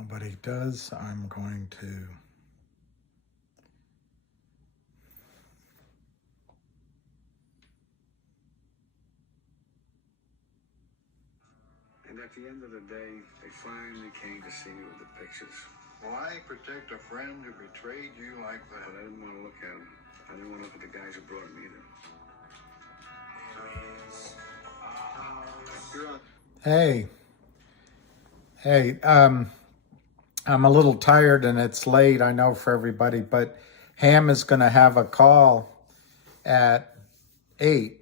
nobody does, I'm going to... And at the end of the day, they finally came to see me with the pictures. Why protect a friend who betrayed you like that? But I didn't want to look at them. I didn't want to look at the guys who brought me there. Hey, I'm a little tired and it's late, I know, for everybody, but Ham is going to have a call at 8,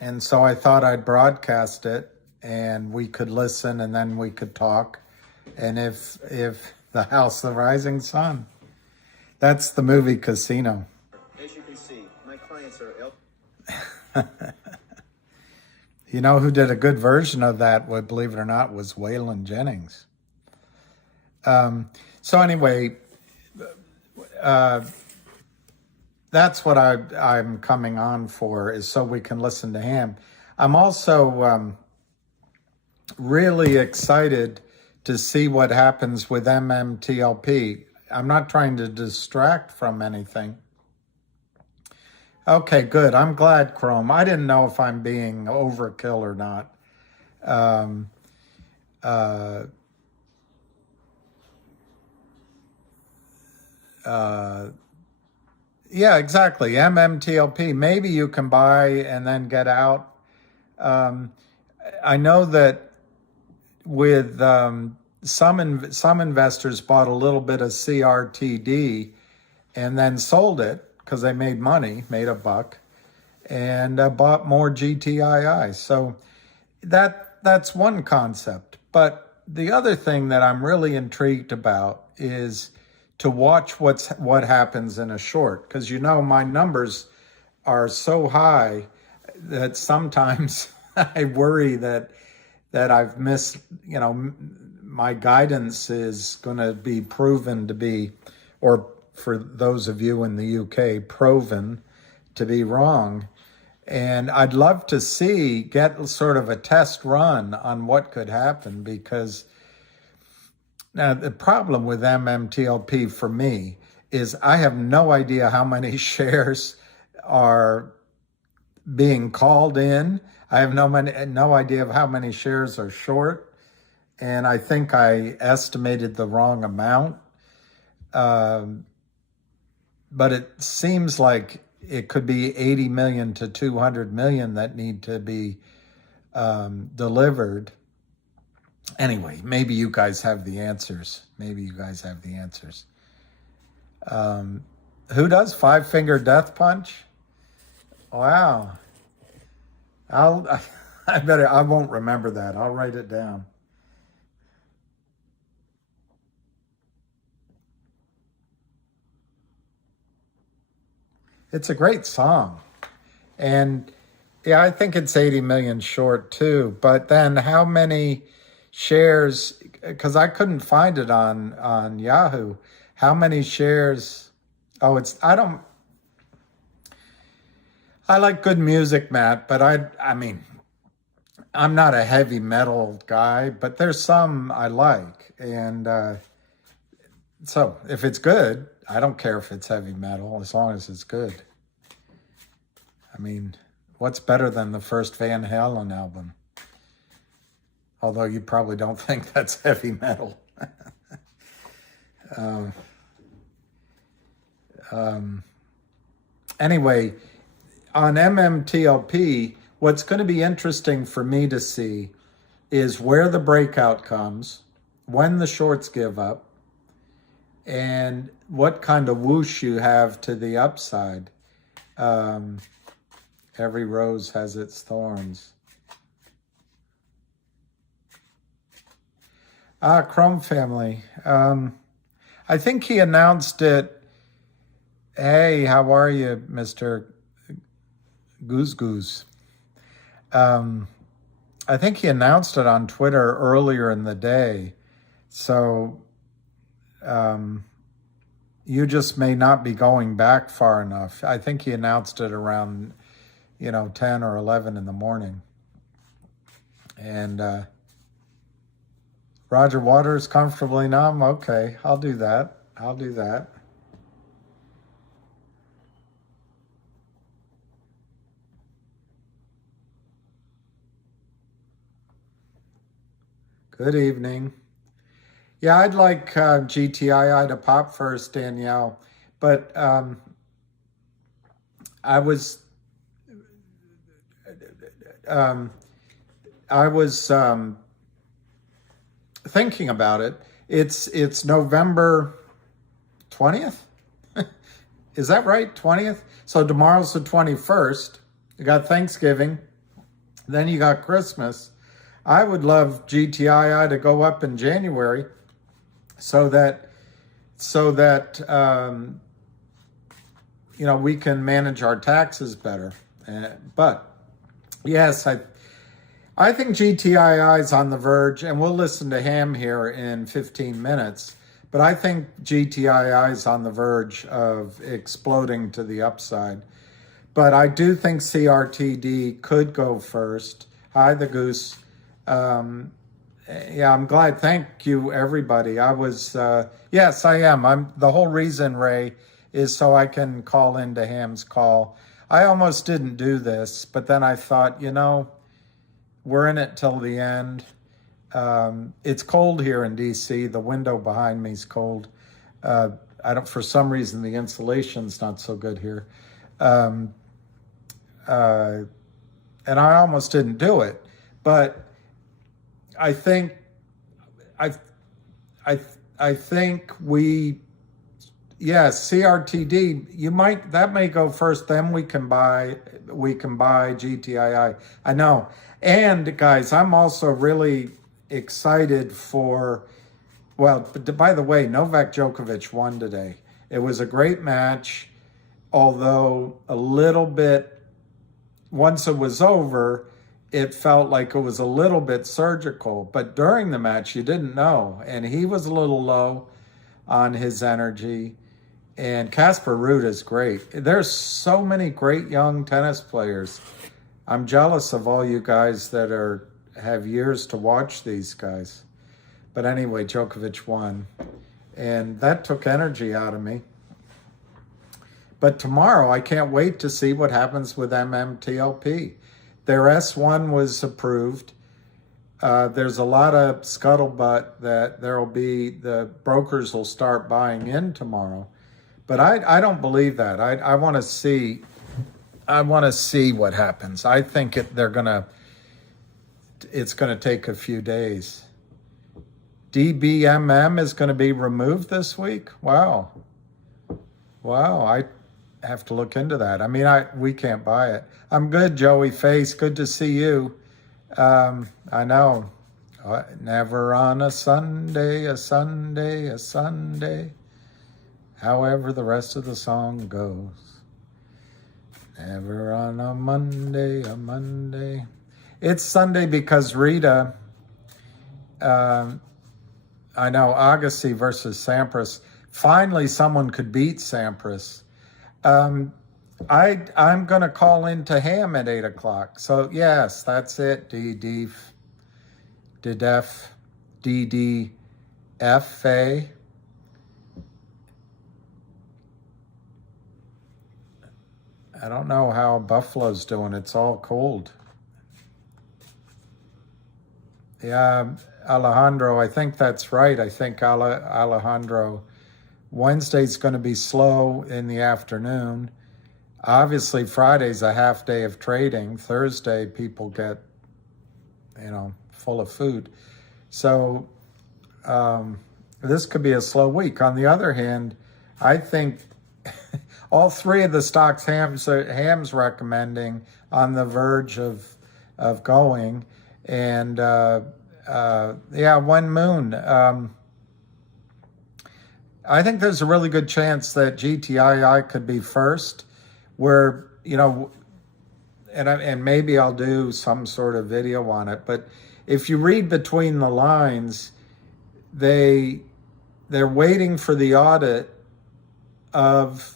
and so I thought I'd broadcast it and we could listen and then we could talk. And if the House of the Rising Sun, that's the movie Casino. As you can see, my clients are You know who did a good version of that, believe it or not, was Waylon Jennings. So anyway, that's what I'm coming on for, is so we can listen to him. I'm also really excited to see what happens with MMTLP. I'm not trying to distract from anything. Okay, good. I'm glad, Chrome. I didn't know if I'm being overkill or not. Yeah, exactly. MMTLP. Maybe you can buy and then get out. I know that with some investors bought a little bit of CRTD and then sold it because they made money, made a buck, and bought more GTII. So that's one concept. But the other thing that I'm really intrigued about is to watch what happens in a short, because you know my numbers are so high that sometimes I worry that I've missed, you know, my guidance is going to be proven to be, or for those of you in the UK, proven to be wrong. And I'd love to get sort of a test run on what could happen, because now the problem with MMTLP for me is I have no idea how many shares are being called in. I have no idea of how many shares are short. And I think I estimated the wrong amount. But it seems like it could be 80 million to 200 million that need to be delivered. Anyway, maybe you guys have the answers. Who does five-finger death punch? Wow. I won't remember that. I'll write it down. It's a great song. And yeah, I think it's 80 million short too. But then how many shares, because I couldn't find it on Yahoo. How many shares? Oh, I like good music, Matt, but I mean, I'm not a heavy metal guy, but there's some I like. And so if it's good, I don't care if it's heavy metal, as long as it's good. I mean, what's better than the first Van Halen album? Although you probably don't think that's heavy metal. Anyway, on MMTLP, what's going to be interesting for me to see is where the breakout comes, when the shorts give up, and what kind of whoosh you have to the upside. Every rose has its thorns. Chrome family. I think he announced it. Hey, how are you, Mr. Goose Goose? I think he announced it on Twitter earlier in the day. So you just may not be going back far enough. I think he announced it around, 10 or 11 in the morning. And Roger Waters, comfortably numb. Okay, I'll do that. I'll do that. Good evening. Yeah, I'd like GTII to pop first, Danielle, but I was thinking about it. It's November 20th. Is that right? 20th? So tomorrow's the 21st. You got Thanksgiving. Then you got Christmas. I would love GTII to go up in January so that we can manage our taxes better. But yes, I think GTII is on the verge, and we'll listen to Ham here in 15 minutes. But I think GTII is on the verge of exploding to the upside. But I do think CRTD could go first. Hi, the goose. Yeah, I'm glad. Thank you, everybody. Yes, I am. The whole reason, Ray, is so I can call into Ham's call. I almost didn't do this, but then I thought, we're in it till the end. It's cold here in DC. The window behind me is cold. For some reason, the insulation's not so good here. And I almost didn't do it, but I think CRTD, that may go first, then we can buy GTII. I know. And guys, I'm also really excited by the way, Novak Djokovic won today. It was a great match, although a little bit, once it was over, it felt like it was a little bit surgical. But during the match, you didn't know. And he was a little low on his energy. And Casper Ruud is great. There's so many great young tennis players. I'm jealous of all you guys that have years to watch these guys. But anyway, Djokovic won. And that took energy out of me. But tomorrow, I can't wait to see what happens with MMTLP. Their S1 was approved. There's a lot of scuttlebutt that the brokers will start buying in tomorrow. But I don't believe that. I want to see what happens. I think it's gonna take a few days. DBMM is going to be removed this week. Wow. I have to look into that. I mean, we can't buy it. I'm good, Joey Face. Good to see you. I know. Never on a Sunday. However the rest of the song goes. Never on a Monday. It's Sunday because Rita, I know, Agassi versus Sampras. Finally, someone could beat Sampras. I'm going to call into Ham at 8 o'clock. So, yes, that's it. DDFA. I don't know how Buffalo's doing. It's all cold. Yeah, Alejandro, I think that's right. I think Alejandro, Wednesday's going to be slow in the afternoon. Obviously, Friday's a half day of trading. Thursday, people get, full of food. So this could be a slow week. On the other hand, I think all three of the stocks Ham's recommending on the verge of going. And One Moon. I think there's a really good chance that GTII could be first, where, and maybe I'll do some sort of video on it. But if you read between the lines, they're waiting for the audit of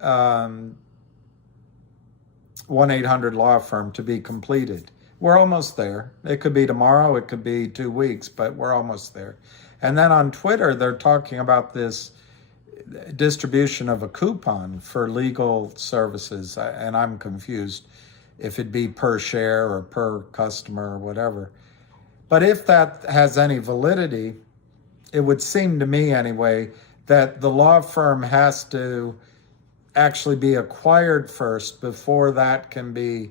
1-800 law firm to be completed. We're almost there. It could be tomorrow, it could be 2 weeks, but we're almost there. And then on Twitter, they're talking about this distribution of a coupon for legal services, and I'm confused if it be per share or per customer or whatever. But if that has any validity, it would seem to me anyway that the law firm has to actually be acquired first before that can be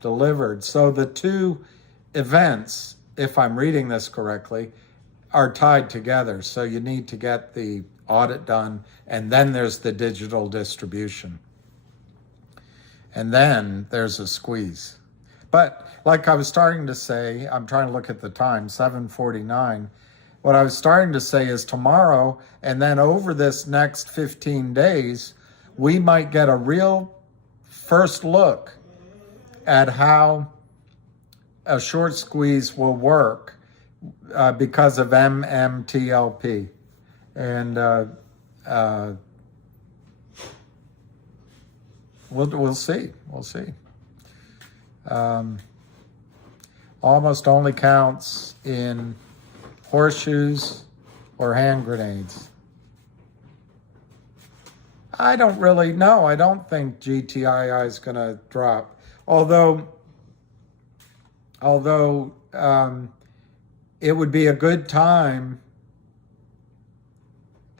delivered. So the two events, if I'm reading this correctly, are tied together. So you need to get the audit done, and then there's the digital distribution. And then there's a squeeze. But like I was starting to say, I'm trying to look at the time, 7:49. What I was starting to say is tomorrow, and then over this next 15 days, we might get a real first look at how a short squeeze will work because of MMTLP. And we'll see. We'll see. Almost only counts in horseshoes or hand grenades. I don't really know. I don't think GTII is going to drop. Although it would be a good time.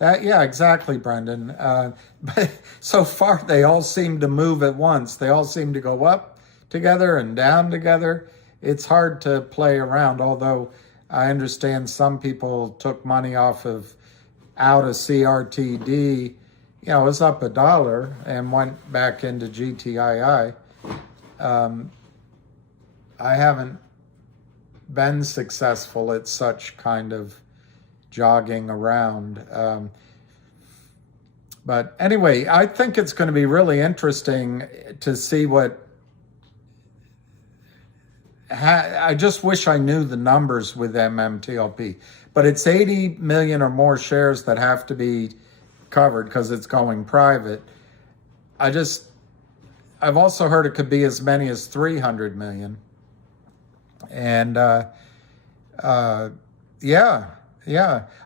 Yeah, exactly, Brendan. But so far, they all seem to move at once. They all seem to go up together and down together. It's hard to play around, although I understand some people took money out of CRTD. You know, it was up $1 and went back into GTII. I haven't been successful at such kind of jogging around. But anyway, I think it's going to be really interesting to see what... I just wish I knew the numbers with MMTLP. But it's 80 million or more shares that have to be covered because it's going private. I've also heard it could be as many as 300 million. And yeah.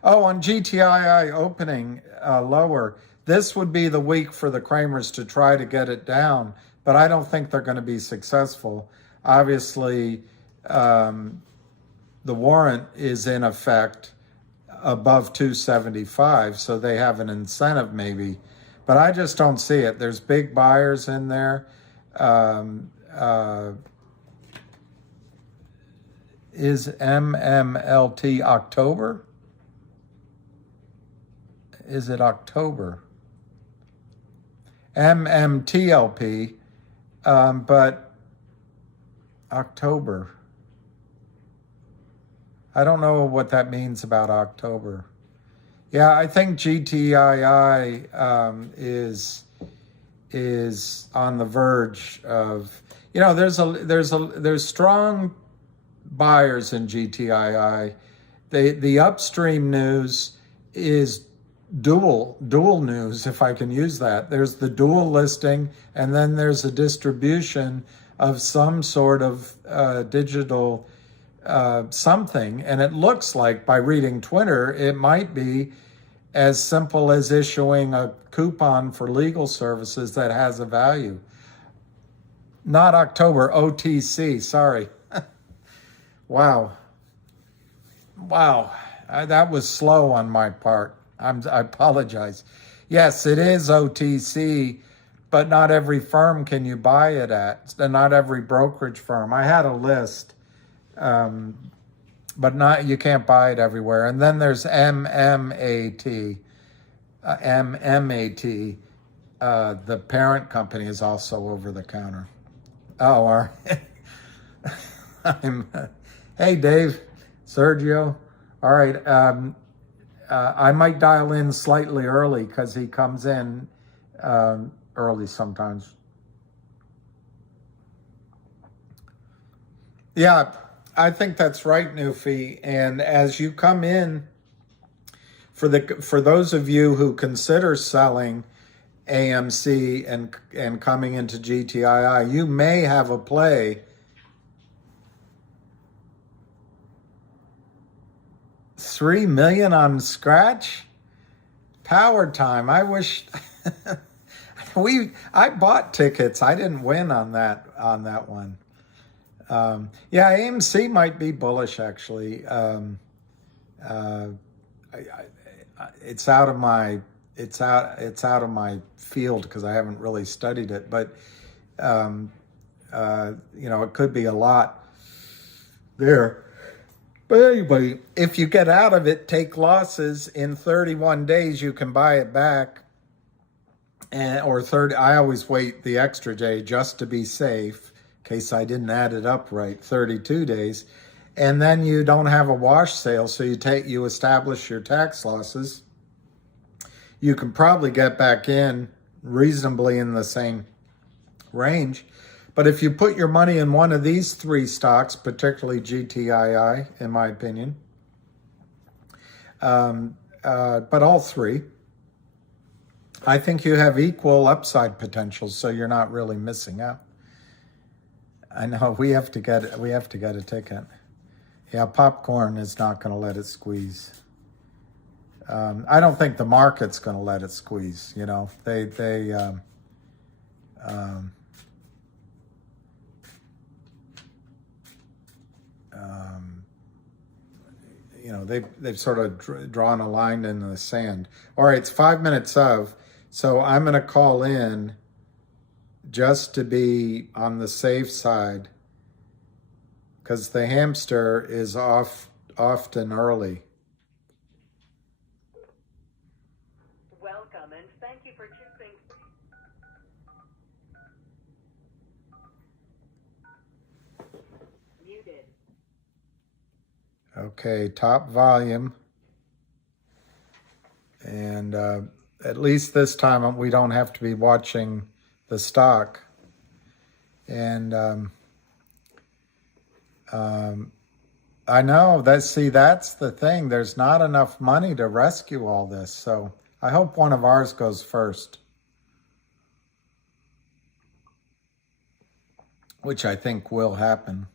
Oh, on GTII opening lower, this would be the week for the Kramers to try to get it down, but I don't think they're going to be successful. Obviously, the warrant is in effect above 275, so they have an incentive maybe, but I just don't see it. There's big buyers in there. Is MMLT October? Is it October? MMTLP, but October. I don't know what that means about October. Yeah, I think GTII is on the verge of, you know, there's strong buyers in GTII. The upstream news is dual news, if I can use that. There's the dual listing, and then there's a distribution of some sort of digital something. And it looks like, by reading Twitter, it might be as simple as issuing a coupon for legal services that has a value. Not October, OTC, sorry. Wow. That was slow on my part. I apologize. Yes, it is OTC, but not every firm can you buy it at. Not every brokerage firm. I had a list, but you can't buy it everywhere. And then there's MMAT. The parent company is also over the counter. Oh, all right. Hey, Dave, Sergio. All right. I might dial in slightly early because he comes in early sometimes. Yeah, I think that's right, Newfie. And as you come in, for those of you who consider selling AMC and coming into GTII, you may have a play $3 million on Scratch? Power time. I wish I bought tickets. I didn't win on that one. Yeah, AMC might be bullish actually. It's out of my field because I haven't really studied it, but it could be a lot there. But anyway, if you get out of it, take losses in 31 days, you can buy it back. Or 30, I always wait the extra day just to be safe, in case I didn't add it up right, 32 days. And then you don't have a wash sale, so you establish your tax losses. You can probably get back in reasonably in the same range. But if you put your money in one of these three stocks, particularly GTII, in my opinion, but all three, I think you have equal upside potential, so you're not really missing out. I know we have to get a ticket. Yeah, popcorn is not going to let it squeeze. I don't think the market's going to let it squeeze. They've sort of drawn a line in the sand. All right, it's 5 minutes of, so I'm going to call in just to be on the safe side because the hamster is often early. Welcome and thank you for choosing. Muted. Okay, top volume. And at least this time we don't have to be watching the stock. And I know that's the thing. There's not enough money to rescue all this. So I hope one of ours goes first, which I think will happen.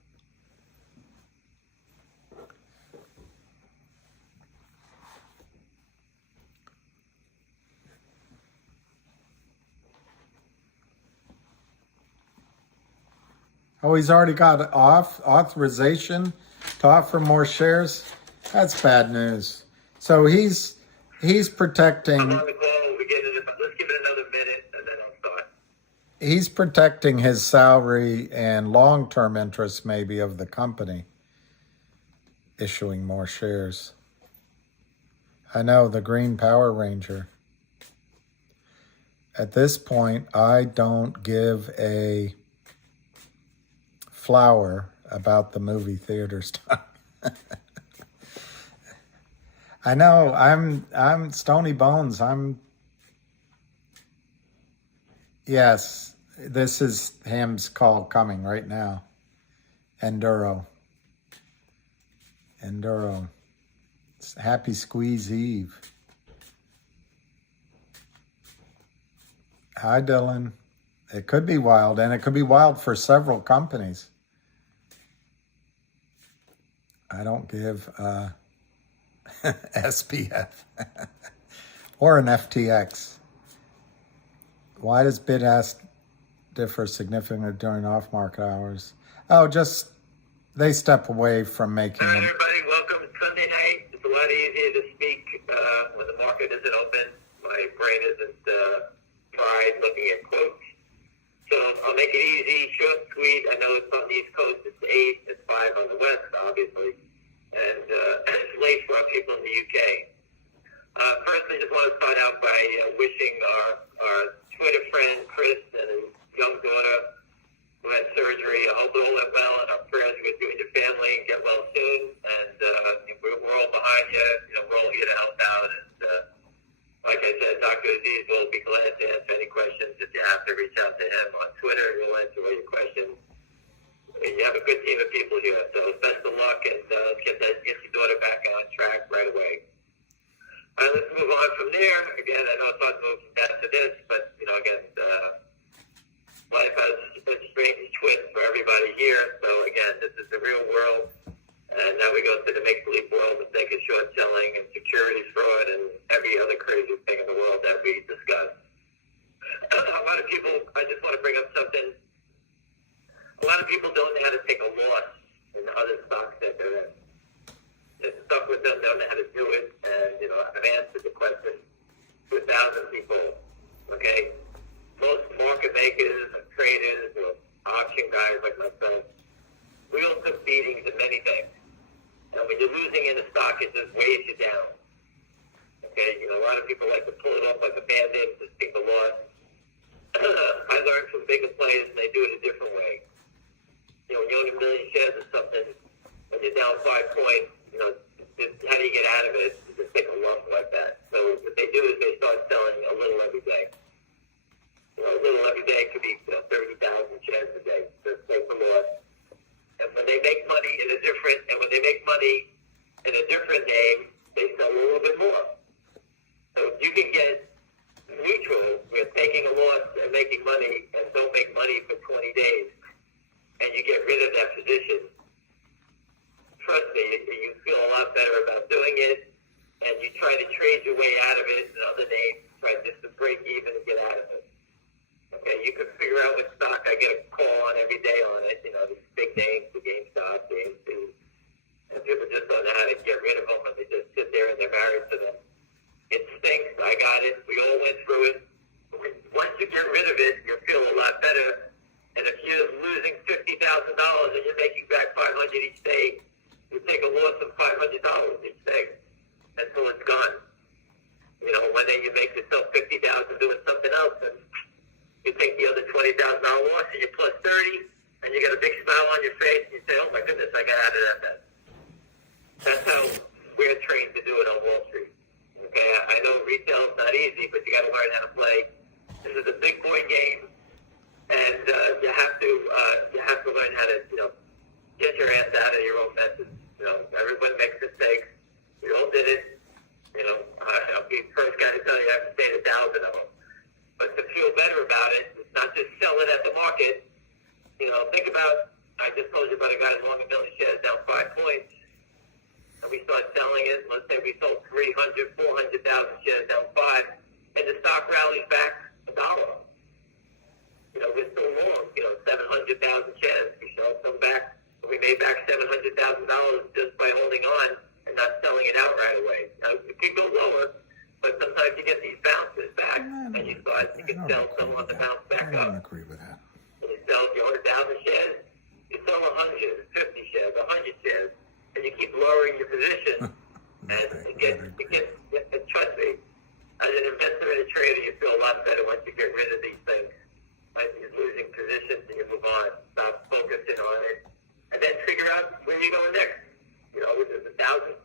Oh, he's already got authorization to offer more shares. That's bad news. So he's protecting. I'm on the call. Let's give it another minute, and then I'll start. He's protecting his salary and long-term interests, maybe, of the company, issuing more shares. I know, the Green Power Ranger. At this point, I don't give a flower about the movie theater stuff. I know, I'm Stony Bones. Yes, this is Ham's call coming right now. Enduro. It's Happy Squeeze Eve. Hi, Dylan. It could be wild, and it could be wild for several companies. I don't give SPF or an FTX. Why does bid-ask differ significantly during off-market hours? Oh, just they step away from making All right, them. everybody, welcome. It's Sunday night. It's a lot easier to speak when the market isn't open. My brain isn't fried looking at quotes. So I'll make it easy, short, sweet. I know it's on the East Coast. It's 8. It's 5 on the West, obviously. And it's late for our people in the UK. First, I just want to start out by wishing our Twitter friend, Chris, and his young daughter who had surgery. I hope it all went well, and our prayers with you and your family, and get well soon. And we're all behind you. We're all here to help out. And like I said, Dr. Aziz will be glad to answer any questions. If you have to, reach out to him on Twitter. He'll answer all your questions. You have a good team of people here, so best of luck, and let's get your daughter back on track right away. All right, let's move on from there. Again, I know it's hard to move from that to this, but again, life has a strange twist for everybody here. So again, this is the real world, and now we go to the make-believe world of naked short selling and securities fraud and every other crazy thing in the world that we discuss. A lot of people, I just want to bring up something. A lot of people don't know how to take a loss in other stocks that they're in. They're stuck with them, they don't know how to do it, and, I've answered the question to 1,000 people, okay? Most market makers and traders or option guys like myself, we all took beatings in many things. And when you're losing in a stock, it just weighs you down. Okay? A lot of people like to pull it off like a band-aid to take the loss. I learned from bigger players, and they do it a different way. When you own 1 million shares or something, when you're down 5 points, how do you get out of it? You just take a loss like that. So what they do is they start selling a little every day. A little every day could be 30,000 shares a day. Just take the loss. And when they make money in a different name, they sell a little bit more. So you can get neutral with taking a loss and making money and don't make money for 20 days, and you get rid of that position. Trust me, you feel a lot better about doing it, and you try to trade your way out of it in other names, try just to break even and get out of it. Okay, you can figure out what stock I get a call on every day on it, these big names, the GameStop, the AMC, and people just don't know how to get rid of them, and they just sit there and they're married to them. It stinks, I got it, we all went through it. Once you get rid of it, you'll feel a lot better, and if you're losing $50,000 and you're making back $500 each day, you take a loss of $500 each day until it's gone. One day you make yourself $50,000 doing something else, and you take the other $20,000 loss and you plus 30, and you got a big smile on your face, and you say, oh my goodness, I got out of that mess. That's how we're trained to do it on Wall Street. Okay, I know retail is not easy, but you got to learn how to play. This is a big boy game, and you have to learn how to get your ass out of your own messes. Everyone makes mistakes. We all did it. I'll be the first guy to tell you I have to say 1,000 of them. But to feel better about it, it's not just sell it at the market. Think about, I just told you about a guy who's long 1 million shares down 5 points. And we start selling it. Let's say we sold 300, 400,000 shares down 5, and the stock rallies back $1. We're still long, 700,000 shares. We sold some back. We made back $700,000 just by holding on and not selling it out right away. Now, it could go lower, but sometimes you get these bounces back, and you can sell some on the bounce back up. I don't agree with that. And you sell, if you own 1,000 shares, you sell 150 shares, 100 shares, and you keep lowering your position, and trust me, as an investor and a trader, you feel a lot better once you get rid of these things. Like you're losing positions and you move on, stop focusing on it, and then figure out where you're going next. There's 1,000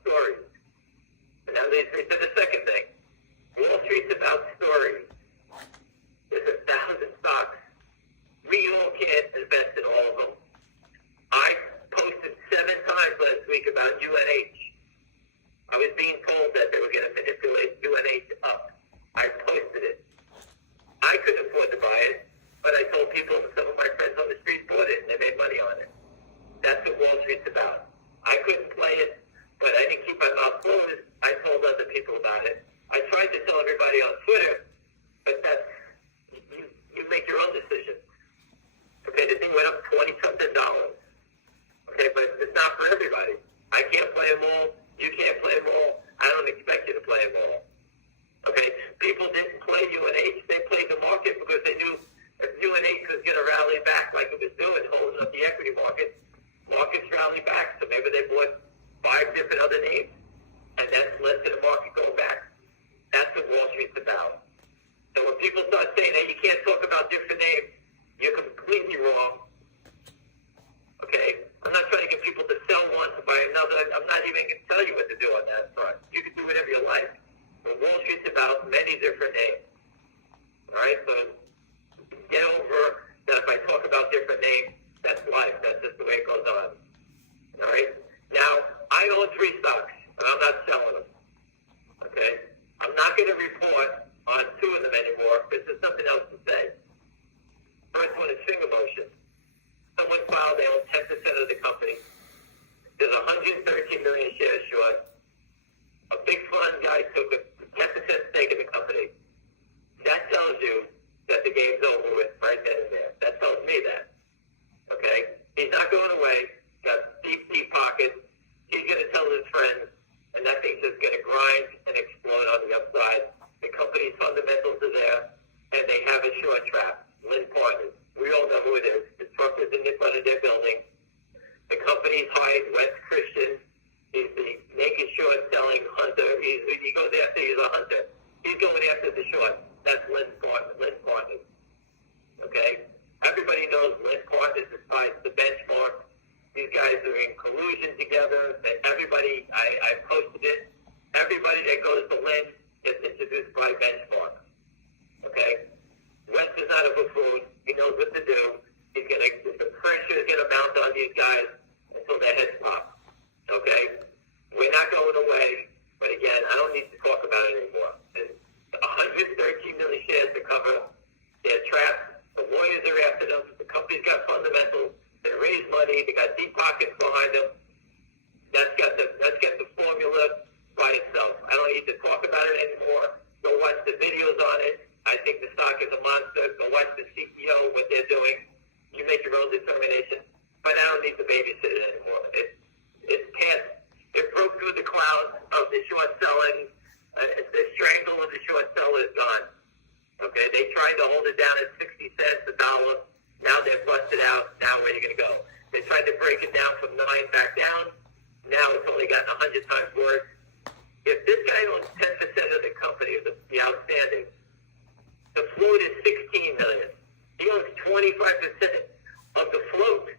stories. And that leads me to the second thing. Wall Street's about stories. There's 1,000 stocks. We all can't invest in all of them. I posted 7 times last week about UNH. I was being told that they were going to manipulate UNH up. I posted it. I couldn't afford to buy it, but I told people, some of my friends on the street bought it, and they made money on it. That's what Wall Street's about. I couldn't play it, but I didn't keep my mouth closed. I told other people about it. I tried to tell everybody on Twitter, but you make your own decision. Okay, the thing went up $20-something. Okay, but it's not for everybody. I can't play them all. You can't play them all. I don't expect you to play them all. Okay, people didn't play UNH. They played the market because they knew if UNH was going to rally back like it was doing, holding up the equity market, markets rally back. So maybe they bought 5 different other names, and that's led to the market going back. That's what Wall Street's about. So when people start saying that you can't talk about different names, you're completely wrong. Okay? I'm not trying to get people to sell one to buy another. I'm not even going to tell you what to do on that front. You can do whatever you like. But Wall Street's about many different names. All right? So get over that if I talk about different names, that's life. That's just the way it goes on. All right? Now, I own 3 stocks, and I'm not selling them. Okay? I'm not going to report on 2 of them anymore. This is something else to say. First one is Finger Motion. Someone filed they own 10% of the company. There's $113 hunter. He goes after, he's a hunter. He's going after the short. That's Lynn's partners. Okay? Everybody knows Lynn's partners is tied to the benchmark. These guys are in collusion together. Everybody, I posted it. Everybody that goes to Lynn gets introduced by benchmark. Okay? West is not a buffoon. He knows what to do. The pressure is going to mount on these guys until their heads pop. Okay? We're not going away. But again, I don't need to talk about it anymore. There's 113 million shares to cover. They're trapped. The lawyers are after them. The company's got fundamentals. They raise money. They got deep pockets behind them. That's got the formula by itself. I don't need to talk about it anymore. Go watch the videos on it. I think the stock is a monster. Go watch the CEO, what they're doing. You make your own determination. But I don't need to babysit it anymore. It's past. It broke through the clouds of the short selling. The strangle of the short seller is gone. Okay, they tried to hold it down at 60 cents a dollar. Now they're busted out. Now where are you going to go? They tried to break it down from 9 back down. Now it's only gotten 100 times worse. If this guy owns 10% of the company, the outstanding, the float is $16 million. He owns 25% of the float.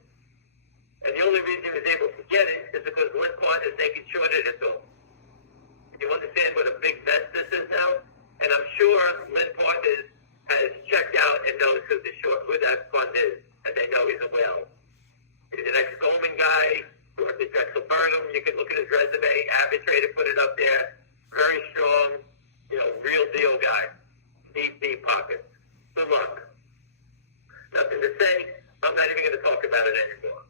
And the only reason he was able to get it is because Lynn Partners making shorted it to him. You understand what a big mess this is now? And I'm sure Lynn Partners has checked out and knows who that fund is, and they know he's a whale. He's an ex-Goldman guy, worked at Drexel Burnham. You can look at his resume. Arbitrator put it up there. Very strong, real deal guy. Deep pockets. Good luck. Nothing to say. I'm not even going to talk about it anymore.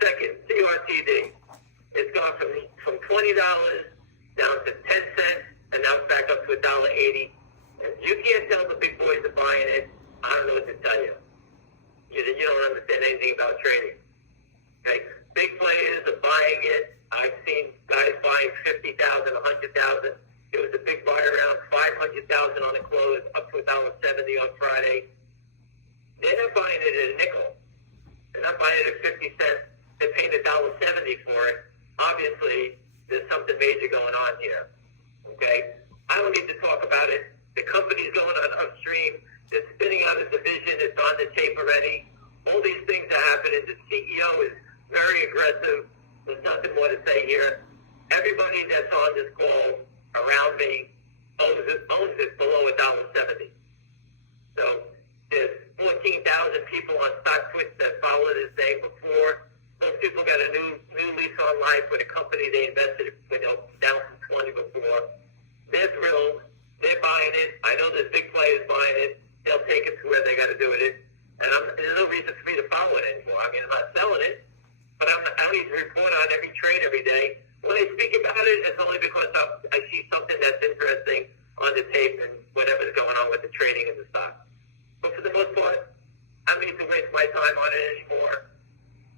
Second, CRTD. It's gone from $20 down to 10 cents, and now it's back up to $1.80. And you can't tell the big boys are buying it. I don't know what to tell you. You don't understand anything about trading. Okay? Big players are buying it. I've seen guys buying 50,000, 100,000. There was a big buy around 500,000 on the close, up to $1.70 on Friday. They're not buying it at a nickel. They're not buying it at 50 cents. They're paying $1.70 for it. Obviously, there's something major going on here. Okay? I don't need to talk about it. The company's going on upstream. They're spinning out a division. It's on the tape already. All these things are happening. The CEO is very aggressive. There's nothing more to say here. Everybody that's on this call around me owns it below $1.70. So there's 14,000 people on stock Twitch that followed this thing before. Those people got a new lease on life with a company they invested down from 20 before. They're thrilled. They're buying it. I know there's big players buying it. They'll take it to where they got to do with it. And there's no reason for me to follow it anymore. I mean, I'm not selling it, but I don't need to report on every trade every day. When I speak about it, it's only because I see something that's interesting on the tape and whatever's going on with the trading in the stock. But for the most part, I don't need to waste my time on it anymore.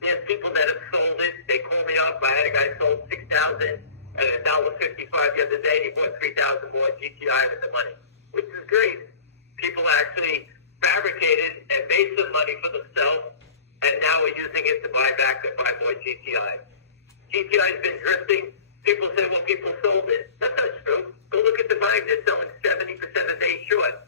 There's people that have sold it. They call me up. I had a guy sold 6,000 at $1.55 the other day. He bought 3,000 more GTI with the money, which is great. People actually fabricated and made some money for themselves, and now we're using it to buy more GTI. GTI has been drifting. People say, well, people sold it. That's not true. Go look at the volume. They're selling 70% a day short.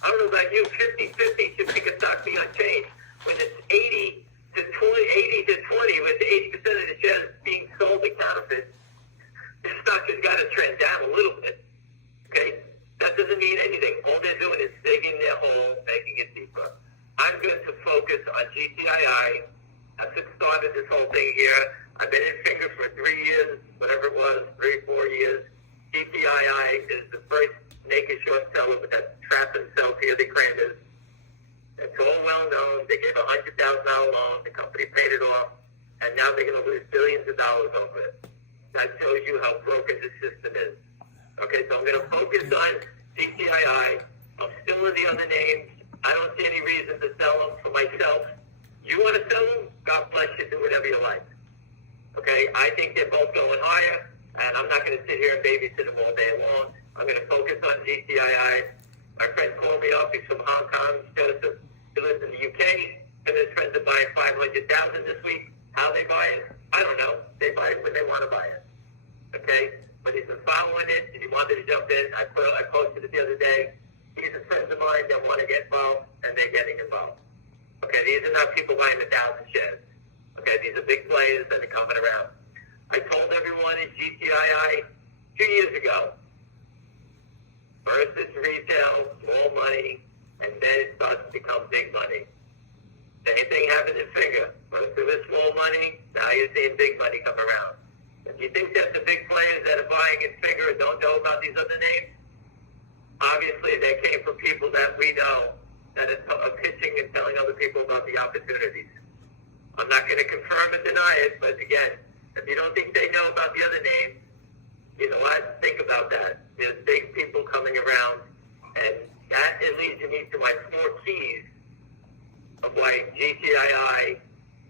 I don't know about you. 50-50 should pick a stock be unchanged. When it's 80 to 20, with 80% of the shares being sold to counterfeits, the stock has got to trend down a little bit. Okay? That doesn't mean anything. All they're doing is digging their hole, making it deeper. I'm going to focus on GTII. That's what started this whole thing here. I've been in Finger for 3 years, whatever it was, 3 or 4 years. GTII is the first naked short seller that trapped themselves here, the Kramers. It's all well known. They gave a $100,000 loan. The company paid it off. And now they're going to lose billions of dollars over it. That shows you how broken the system is. Okay, so I'm going to focus on GTII. I'm still in the other names. I don't see any reason to sell them for myself. You want to sell them? God bless you. Do whatever you like. Okay, I think they're both going higher, and I'm not going to sit here and babysit them all day long. I'm going to focus on GTII. My friend called me up. He's from Hong Kong. Joseph. He lives in the UK. And his friends are buying 500,000 this week. How they buy it? I don't know. They buy it when they want to buy it. Okay, but he's been following it, and he wanted to jump in. I posted it the other day. He's a friend of mine that want to get involved, and they're getting involved. Okay, these are not people buying 1,000 shares. Okay, these are big players that are coming around. I told everyone in GTII 2 years ago, first it's retail, small money, and then it starts to become big money. Same thing happened in Figure. First it was small money, now you're seeing big money come around. If you think that the big players that are buying in Figure don't know about these other names, obviously they came from people that we know that are pitching and telling other people about the opportunities. I'm not going to confirm and deny it, but again, if you don't think they know about the other names, you know what? Think about that. There's big people coming around, and that leads me to my 4 keys of why GTII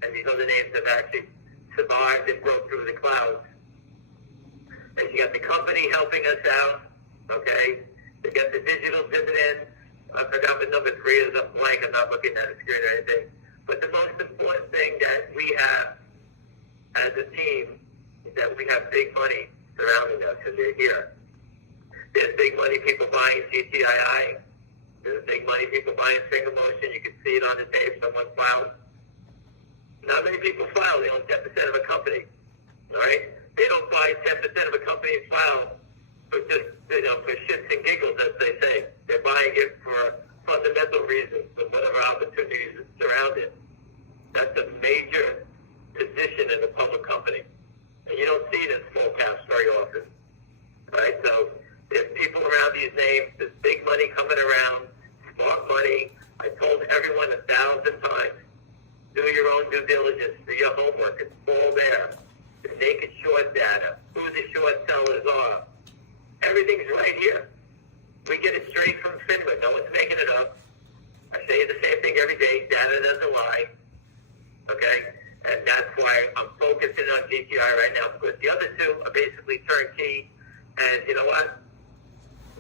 and these other names have actually survived and broke through the clouds. And you got the company helping us out, okay? You got the digital dividend. I forgot what number 3 is. I'm blank. I'm not looking at a screen or anything. But the most important thing that we have as a team is that we have big money surrounding us, and they're here. There's big money people buying GTII. There's big money people buying Finger Motion. You can see it on the tape. Someone filed. Not many people file. They own 10% of a company. All right? They don't buy 10% of a company's file for just, for shits and giggles, as they say. They're buying it for fundamental reasons, with whatever opportunities surround it. That's a major position in a public company. And you don't see it in small caps very often. Right? So there's people around these names. There's big money coming around, smart money. I told everyone 1,000 times, do your own due diligence, do your homework. It's all there. The naked short data, who the short sellers are. Everything's right here. We get it straight from FINRA. No one's making it up. I say the same thing every day. Data doesn't lie. Okay? And that's why I'm focusing on GTI right now, because the other 2 are basically turnkey. And you know what?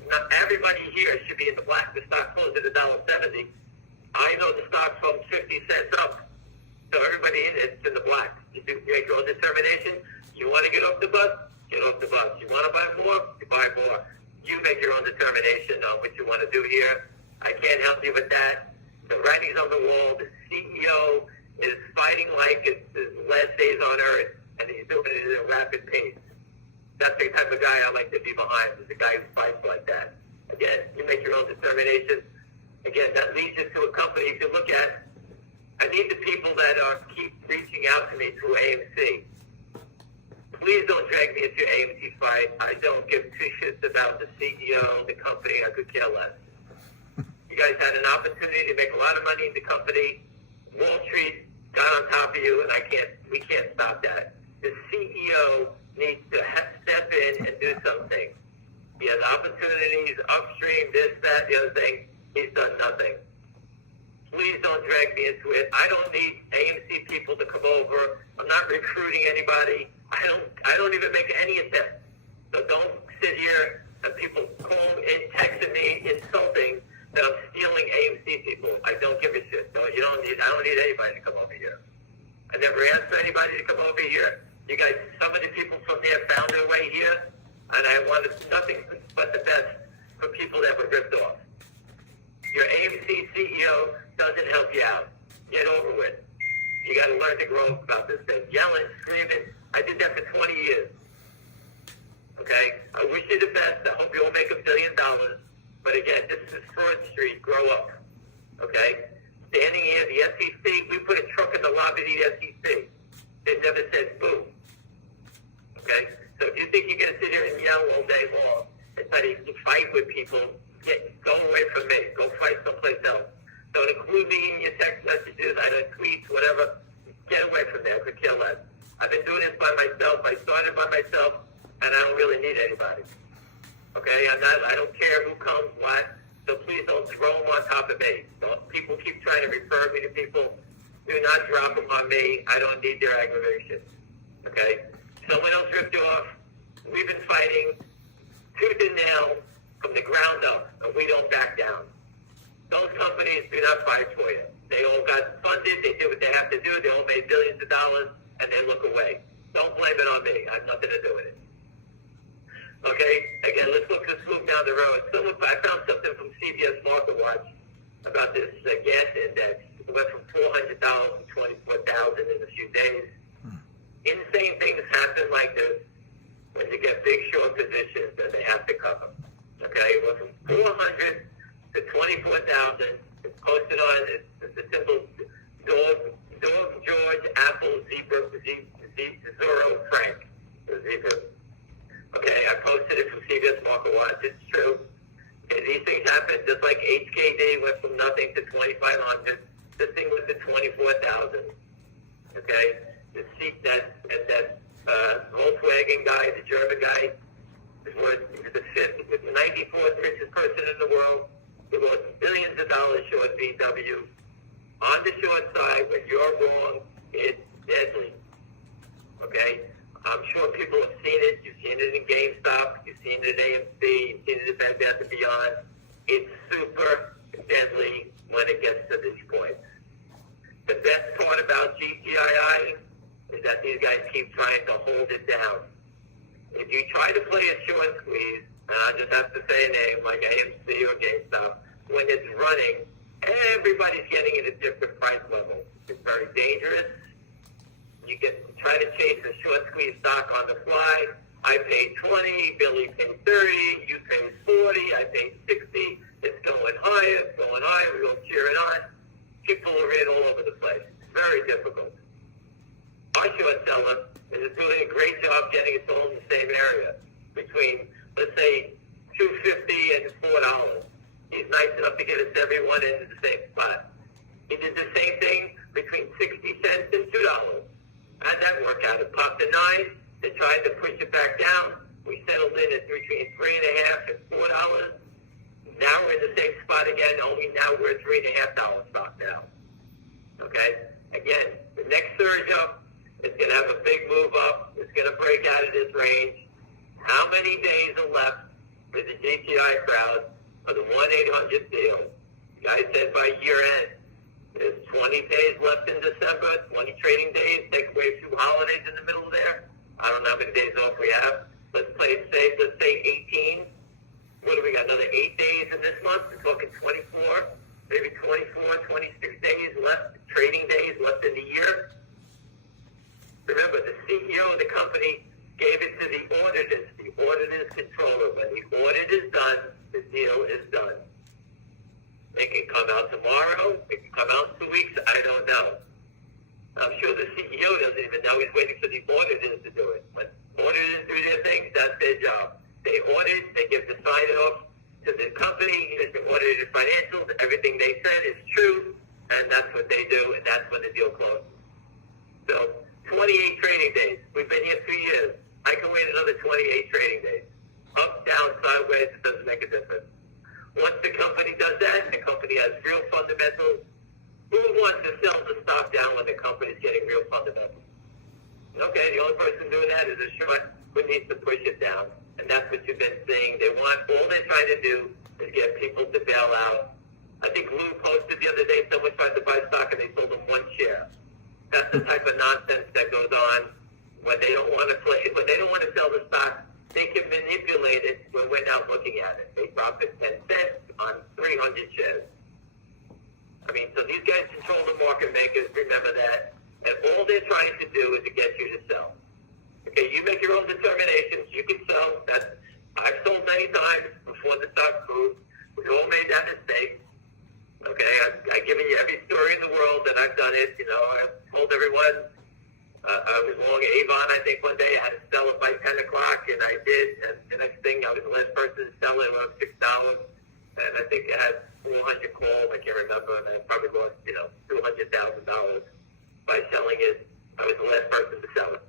Not everybody here should be in the black. The stock closed at $1.70. I know the stock's from 50 cents up. So everybody in it's in the black. You make your own determination. You want to get off the bus? Get off the bus. You want to buy more? You buy more. You make your own determination on what you want to do here. I can't help you with that. The writing's on the wall. The CEO is fighting like it's his last days on earth, and he's doing it at a rapid pace. That's the type of guy I like to be behind, is the guy who fights like that. Again, you make your own determination. Again, that leads you to a company. If you look at, I need the people that keep reaching out to me through AMC. Please don't drag me into your AMC fight. I don't give 2 shits about the CEO, the company. I could care less. You guys had an opportunity to make a lot of money in the company. Wall Street got on top of you, and we can't stop that. The CEO needs to step in and do something. He has opportunities upstream, this, that, the other thing. He's done nothing. Please don't drag me into it. I don't need AMC people to come over. I'm not recruiting anybody. I don't even make any attempt. So don't sit here and people call and texting me insulting that I'm stealing AMC people. I don't give a shit. I don't need anybody to come over here. I never asked for anybody to come over here. You guys, some of the people from there found their way here, and I wanted nothing but the best for people that were ripped off. Your AMC CEO doesn't help you out. Get over with. You got to learn to grow up about this thing. Yelling, screaming. I did that for 20 years. Okay? I wish you the best. I hope you all make $1 billion. But again, this is Fraud Street. Grow up. Okay? Standing here, the SEC, we put a truck in the lobby of the SEC. They never said boo. Okay? So if you think you're going to sit here and yell all day long and try to fight with people, go away from me. Go fight someplace else. Don't include me in your text messages, either tweets, whatever. Get away from there. I could care less. I've been doing this by myself. I started by myself, and I don't really need anybody. Okay? I don't care who comes, what. So please don't throw them on top of me. People keep trying to refer me to people. Do not drop them on me. I don't need their aggravation. Okay? Someone else ripped you off. We've been fighting tooth and nail from the ground up, and we don't back down. Those companies do not fight for you. They all got funded. They do what they have to do. They all made billions of dollars, and they look away. Don't blame it on me. I have nothing to do with it. Okay, again, let's move down the road. I found something from CBS Market Watch about this gas index. It went from $400 to $24,000 in a few days. Insane things happen like this when you get big short positions that they have to cover. Okay, it went from 400 to 24,000. It's posted on it's a simple dog George Apple Zebra Zorro Frank Zebra. Okay, I posted it from CBS Market Watch. It's true. Okay, these things happen just like HKD went from nothing to 2,500. This thing went to 24,000. Okay, that Volkswagen guy, the German guy, was the 94th richest person in the world. He lost billions of dollars short VW. On the short side, when you're wrong, it's deadly. Okay? I'm sure people have seen it. You've seen it in GameStop. You've seen it at AMC. You've seen it at Bed Bath & Beyond. It's super deadly when it gets to this point. The best part about GTII is that these guys keep trying to hold it down. If you try to play a short squeeze, and I just have to say a name like AMC or GameStop, when it's running, everybody's getting at a different price level. It's very dangerous. You try to chase a short squeeze stock on the fly. I paid 20, Billy paid 30, you paid 40, I paid 60. It's going higher, we all cheer it on. People are in all over the place. It's very difficult. Our short seller is doing a great job getting it sold in the same area between, let's say, $2.50 and $4. He's nice enough to get us everyone into the same spot. He did the same thing between 60 cents and $2. How'd that work out? It popped to 9. They tried to push it back down. We settled in at between $3.50 and $4. Now we're in the same spot again, only now we're at $3.50 stock now. Okay? Again, the next surge up is going to have a big move up. It's going to break out of this range. How many days are left for the GTI crowd for the 1-800 deal? Guy said by year end. There's 20 days left in December, 20 trading days. Take away a few holidays in the middle there. I don't know how many days off we have. Let's play it safe. Let's say 18. What do we got? Another 8 days in this month? We're talking 24, maybe 24, 26 days left, trading days left in the year. Remember, the CEO of the company gave it to the auditors. The auditors control it. When the audit is done, the deal is done. It can come out tomorrow. It can come out in 2 weeks. I don't know. I'm sure the CEO doesn't even know. He's waiting for the auditors to do it. When auditors do their thing, that's their job. They audit. They give the sign-off to the company. Here's the audited financials. Everything they said is true, and that's what they do, and that's when the deal closes. So 28 trading days. We've been here 2 years. I can wait another 28 trading days. Up, down, sideways, it doesn't make a difference. Once the company does that, the company has real fundamentals. Who wants to sell the stock down when the company's getting real fundamentals? Okay, the only person doing that is a short who needs to push it down. And that's what you've been seeing. All they're trying to do is get people to bail out. I think Lou posted the other day, someone tried to buy stock and they sold them 1 share. That's the type of nonsense that goes on when they don't want to when they don't want to sell the stock. They can manipulate it when we're not looking at it. They drop it 10 cents on 300 shares. I mean, so these guys control the market makers, remember that. And all they're trying to do is to get you to sell. Okay, you make your own determinations. You can sell. I've sold many times before the stock moved. We all made that mistake. Okay, I've given you every story in the world that I've done it. You know, I've told everyone. I was long Avon, I think, one day. I had to sell it by 10 o'clock, and I did. And the next thing, I was the last person to sell it. It was $6. And I think I had 400 calls. I can't remember. And I probably lost, $200,000 by selling it. I was the last person to sell it.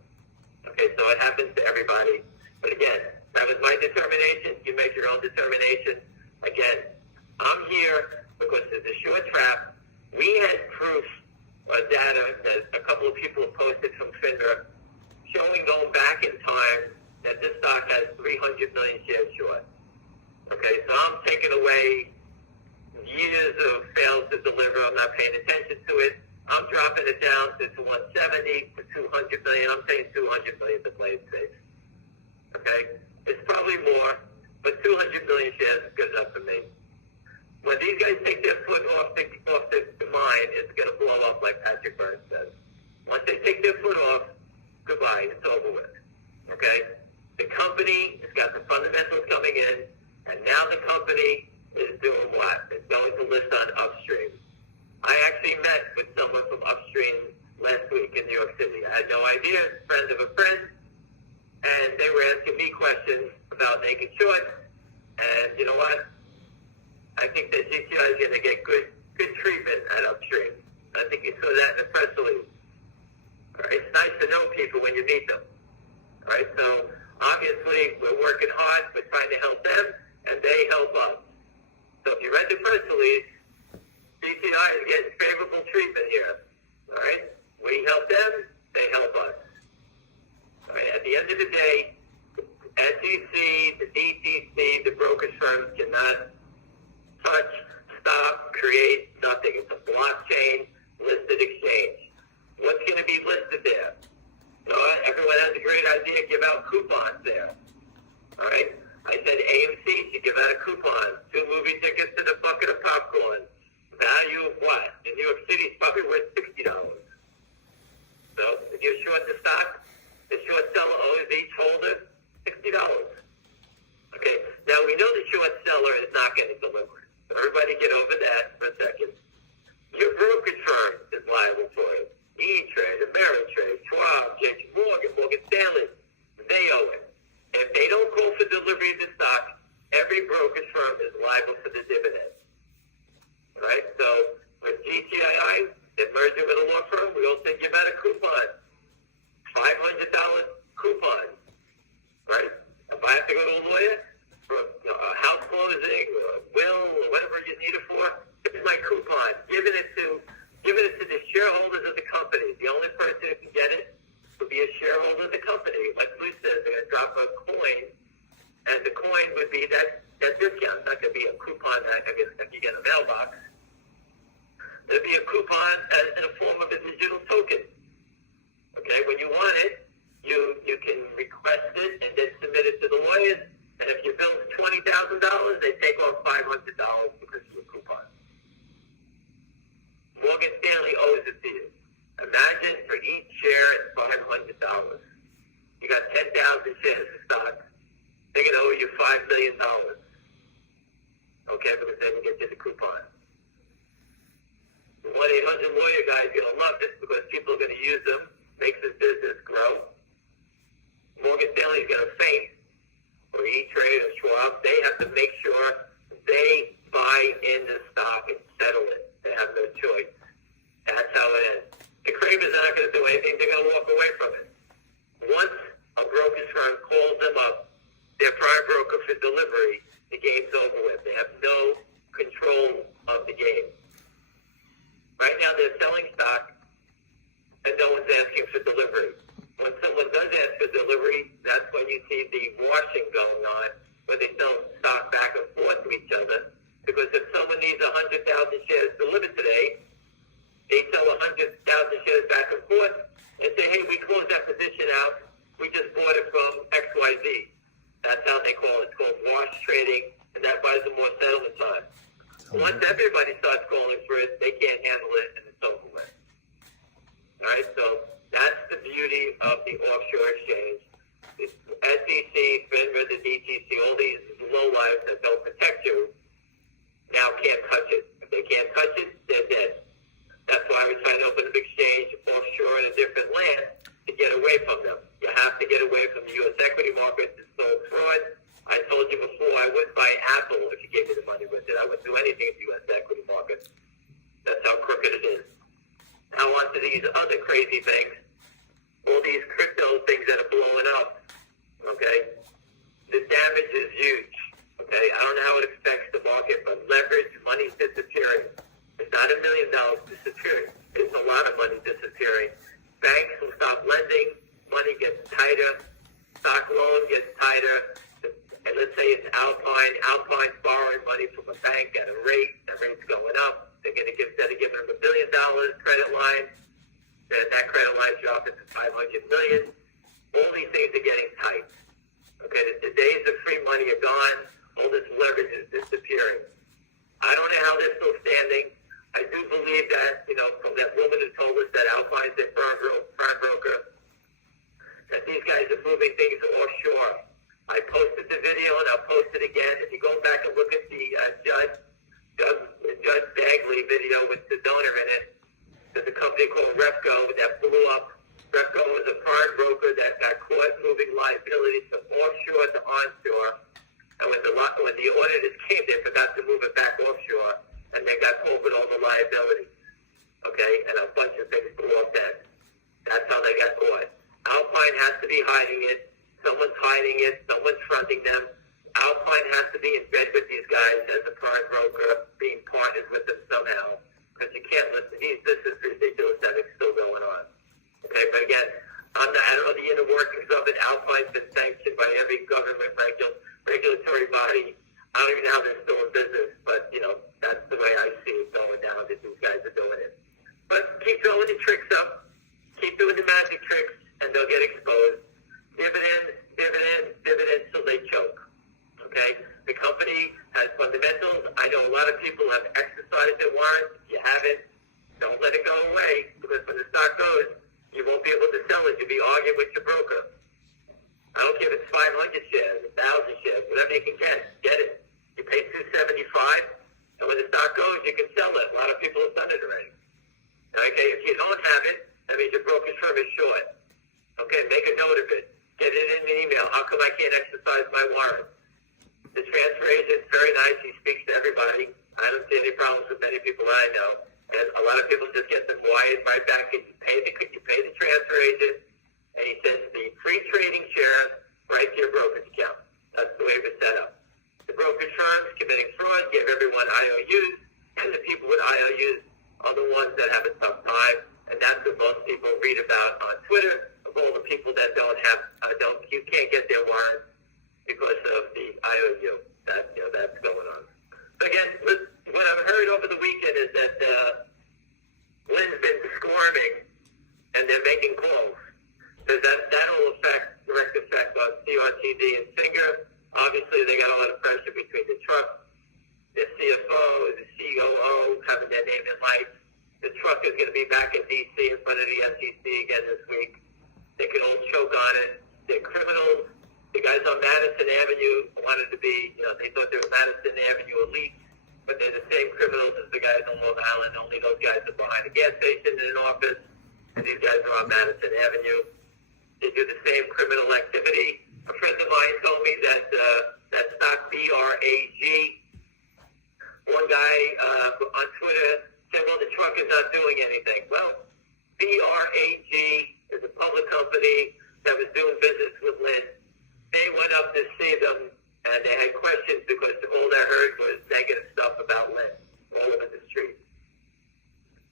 Okay, so it happens to everybody. But again, that was my determination. You make your own determination. Again, I'm here because it's a short trap. We had proof data that a couple of people have posted from FINRA showing going back in time that this stock has 300 million shares short. Okay, so I'm taking away years of failed to deliver. I'm not paying attention to it. I'm dropping it down to 170 to 200 million. I'm saying 200 million to play it safe. Okay, it's probably probably more, but 200 million shares is good enough for me. When these guys take their foot off the mine, it's going to blow up like Patrick Burns says. Once they take their foot off, goodbye, it's over with. Okay? The company has got the fundamentals coming in, and now the company is doing what? It's going to list on Upstream. I actually met with someone from Upstream last week in New York City. I had no idea, friend of a friend, and they were asking me questions about naked shorts, and you know what? I think that GTI is going to get good treatment at Upstream. I think you saw that in the press release. All right? It's nice to know people when you meet them. All right? So obviously we're working hard. We're trying to help them, and they help us. So if you read the press release, GTI is getting favorable treatment here. All right? We help them. They help us. All right? At the end of the day, SEC, the DTC, the brokerage firms cannot touch, stop, create nothing. It's a blockchain listed exchange. What's going to be listed there? So everyone has a great idea. Give out coupons there. All right? I said AMC should give out a coupon. 2 movie tickets to the bucket of popcorn. Value of what? In New York City, it's probably worth $60. So if you're short the stock, the short seller owes each holder $60. Okay? Now we know the short seller is not getting delivered. Everybody get over that for a second. Your brokerage firm is liable for it. E-Trade, Ameritrade, Schwab, JP Morgan, Morgan Stanley, they owe it. If they don't call for delivery of the stock, every brokerage firm is liable for the dividend. All right? So with GTII, they're merging with a law firm, we also give out a coupon. $500 coupon. Right? If I have to go to a lawyer for a house closing, or a will, or whatever you need it for, it's my coupon. Giving it to the shareholders of the company. The only person who can get it would be a shareholder of the company. Like Lou says, they're going to drop a coin, and the coin would be that discount. It's not going to be a coupon that you get in a mailbox. It'll be a coupon in the form of a digital token. Okay, when you want it, you can request it and then submit it to the lawyers. And if your bill's $20,000, they take off $500 because of your coupon. Morgan Stanley owes it to you. Imagine for each share it's $500. You got 10,000 shares of stock. They're going to owe you $5 million. Okay, because they can get you the coupon. The 1-800-LAWYER guy is going to love this because people are going to use them, makes his business grow. Morgan Stanley is going to faint, or E-Trade or Schwab. They have to make sure they buy in the stock and settle it. They have no choice. That's how it is. The Kramers are not going to do anything. They're going to walk away from it. Once a brokerage firm calls them up, their prime broker for delivery, the game's over with. They have no control of the game. Right now they're selling stock and no one's asking for delivery. When someone does ask for delivery, that's when you see the washing going on, where they sell stock back and forth to each other. Because if someone needs 100,000 shares delivered today, they sell 100,000 shares back and forth and say, hey, we closed that position out. We just bought it from XYZ. That's how they call it. It's called wash trading, and that buys them more settlement time. Once everybody starts calling for it, they can't handle it, and it's over with. All right, so that's the beauty of the offshore exchange. The SEC, FINRA, the DTC, all these lowlifes that don't protect you now can't touch it. If they can't touch it, they're dead. That's why we're trying to open an exchange offshore in a different land to get away from them. You have to get away from the U.S. equity market. It's so fraud. I told you before, I wouldn't buy Apple if you gave me the money with it. I wouldn't do anything in the U.S. equity market. That's how crooked it is. Now on to these other crazy things. All these crypto things that are blowing up. Okay? The damage is huge. Okay? I don't know how it affects the market, but leverage, money's disappearing. It's not $1 million disappearing. It's a lot of money disappearing. Banks will stop lending. Money gets tighter. Stock loan gets tighter. And let's say it's Alpine. Alpine's borrowing money from a bank at a rate. That rate's going up. They're going to give, instead of giving them $1 billion credit line, then that credit line drops to $500 million. All these things are getting tight. Okay, the days of free money are gone. All this leverage is disappearing. I don't know how they're still standing. I do believe that, from that woman who told us that Alpine's their prime broker, that these guys are moving things offshore. I posted the video and I'll post it again. If you go back and look at the Judge Bagley video with the donor in it, there's a company called Repco that blew up. Repco was a prime broker that got caught moving liabilities from offshore to onshore. And when the auditors came, they forgot to move it back offshore, and they got caught with all the liabilities. Okay, and a bunch of things blew up then. That's how they got caught. Alpine has to be hiding it. Someone's hiding it. Someone's fronting them. Alpine has to be in bed with these guys as a prime broker, being partners with them somehow. Because you can't listen. This is ridiculous that it's still going on. Okay, but again, I don't know the inner workings of it. Alpine's been sanctioned by every government regulatory body. I don't even know how they're still in business, but that's the way I see it going now. That these guys are doing it. But keep throwing the tricks up, keep doing the magic tricks, and they'll get exposed. Dividends till they choke. Okay, the company has fundamentals. I know a lot of people have exercised their warrants. If you haven't, don't let it go away, because when the stock goes, you won't be able to sell it. You'll be arguing with your broker. I don't care if it's 500 shares, 1,000 shares, whatever they can get it. You pay $275, and when the stock goes, you can sell it. A lot of people have done it already. Okay, if you don't have it, that means your broker's firm is short. Okay, make a note of it. Get it in an email. How come I can't exercise my warrant? The transfer agent's very nice. He speaks to everybody. I don't see any problems with many people that I know. And a lot of people just get them wired right back. Could you pay the transfer agent? And he sends the free trading shares right to your brokerage account. That's the way it was set up. The brokerage firms committing fraud give everyone IOUs, and the people with IOUs are the ones that have a tough time. And that's what most people read about on Twitter, of all the people that you can't get their warrants because of the IOU that's going on. But again, what I've heard over the weekend is that Lynn's been squirming and they're making calls. So that'll affect direct effect on CRTD and Finger. Obviously, they got a lot of pressure between the truck, the CFO, the COO having their name in lights. The truck is going to be back in D.C. in front of the SEC again this week. They can all choke on it. They're criminals. The guys on Madison Avenue wanted to be, they thought they were Madison Avenue elite, but they're the same criminals as the guys on Long Island. Only those guys are behind a gas station in an office, and these guys are on Madison Avenue. They do the same criminal activity. A friend of mine told me that stock BRAG. One guy on Twitter said, well, the truck is not doing anything. Well, BRAG is a public company that was doing business with Lynn. They went up to see them, and they had questions because all they heard was negative stuff about Lynn all over the street.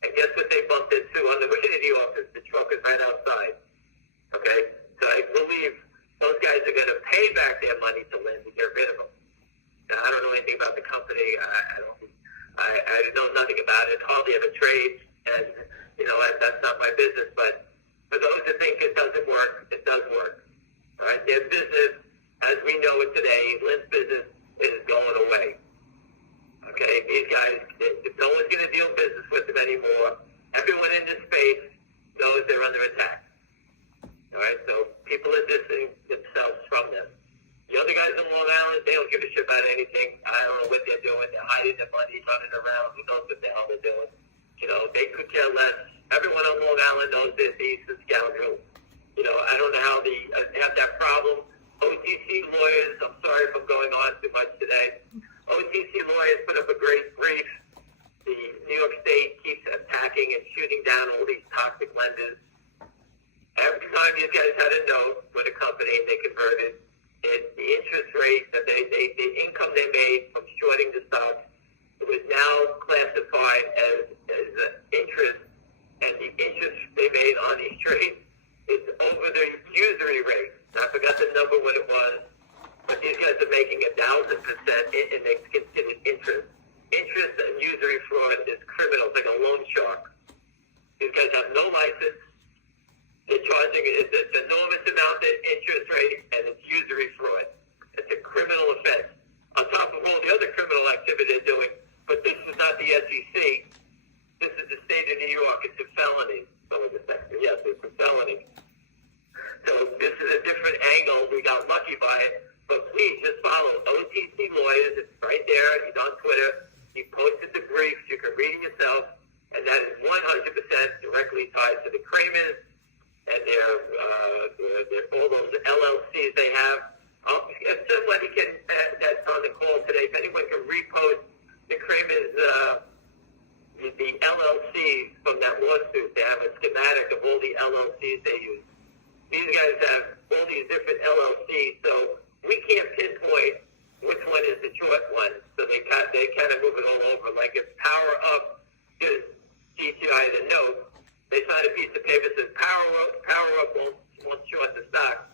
And guess what they bumped into on the way to the office? The truck is right outside. Okay? So I believe those guys are going to pay back their money to Lynn to get rid of them. Now, I don't know anything about the company. I know nothing about it. Hardly ever trade, and that's not my business. But for those that think it doesn't work, it does work. All right, their business, as we know it today, Lynn's business is going away. Okay, these guys, no one's going to deal business with them anymore. Everyone in this space knows they're under attack. All right, so people are distancing themselves from them. The other guys on Long Island, they don't give a shit about anything. I don't know what they're doing. They're hiding their money, running around. Who knows what the hell they're doing? They could care less. Everyone on Long Island knows they're thieves and scoundrels. I don't know how they have that problem. OTC lawyers, I'm sorry if I'm going on too much today. OTC lawyers put up a great brief. The New York State keeps attacking and shooting down all these toxic lenders. Every time these guys had a note with a company, they converted it. The interest rate that the income they made from shorting the stock, it was now classified as interest, and the interest they made on these trades is over the usury rate. I forgot the number what it was, but these guys are making 1,000%, and it's considered interest. Interest and usury fraud is criminal. It's like a loan shark. These guys have no license. They're charging it's enormous amount of interest rate, and it's usury fraud. It's a criminal please just follow OTC Lawyers. It's right there. He's on Twitter. He posted the briefs. You can read it yourself. And that is 100% directly tied to the Kramers and their all those LLCs they have. If somebody can, that's on the call today, if anyone can repost the Kramers, the LLCs from that lawsuit, they have a schematic of all the LLCs they use. These guys have all these different LLCs, so we can't pinpoint which one is the short one. So they kind of move it all over. Like if Power Up is GTI the note, they sign a piece of paper that says Power Up won't short the stock,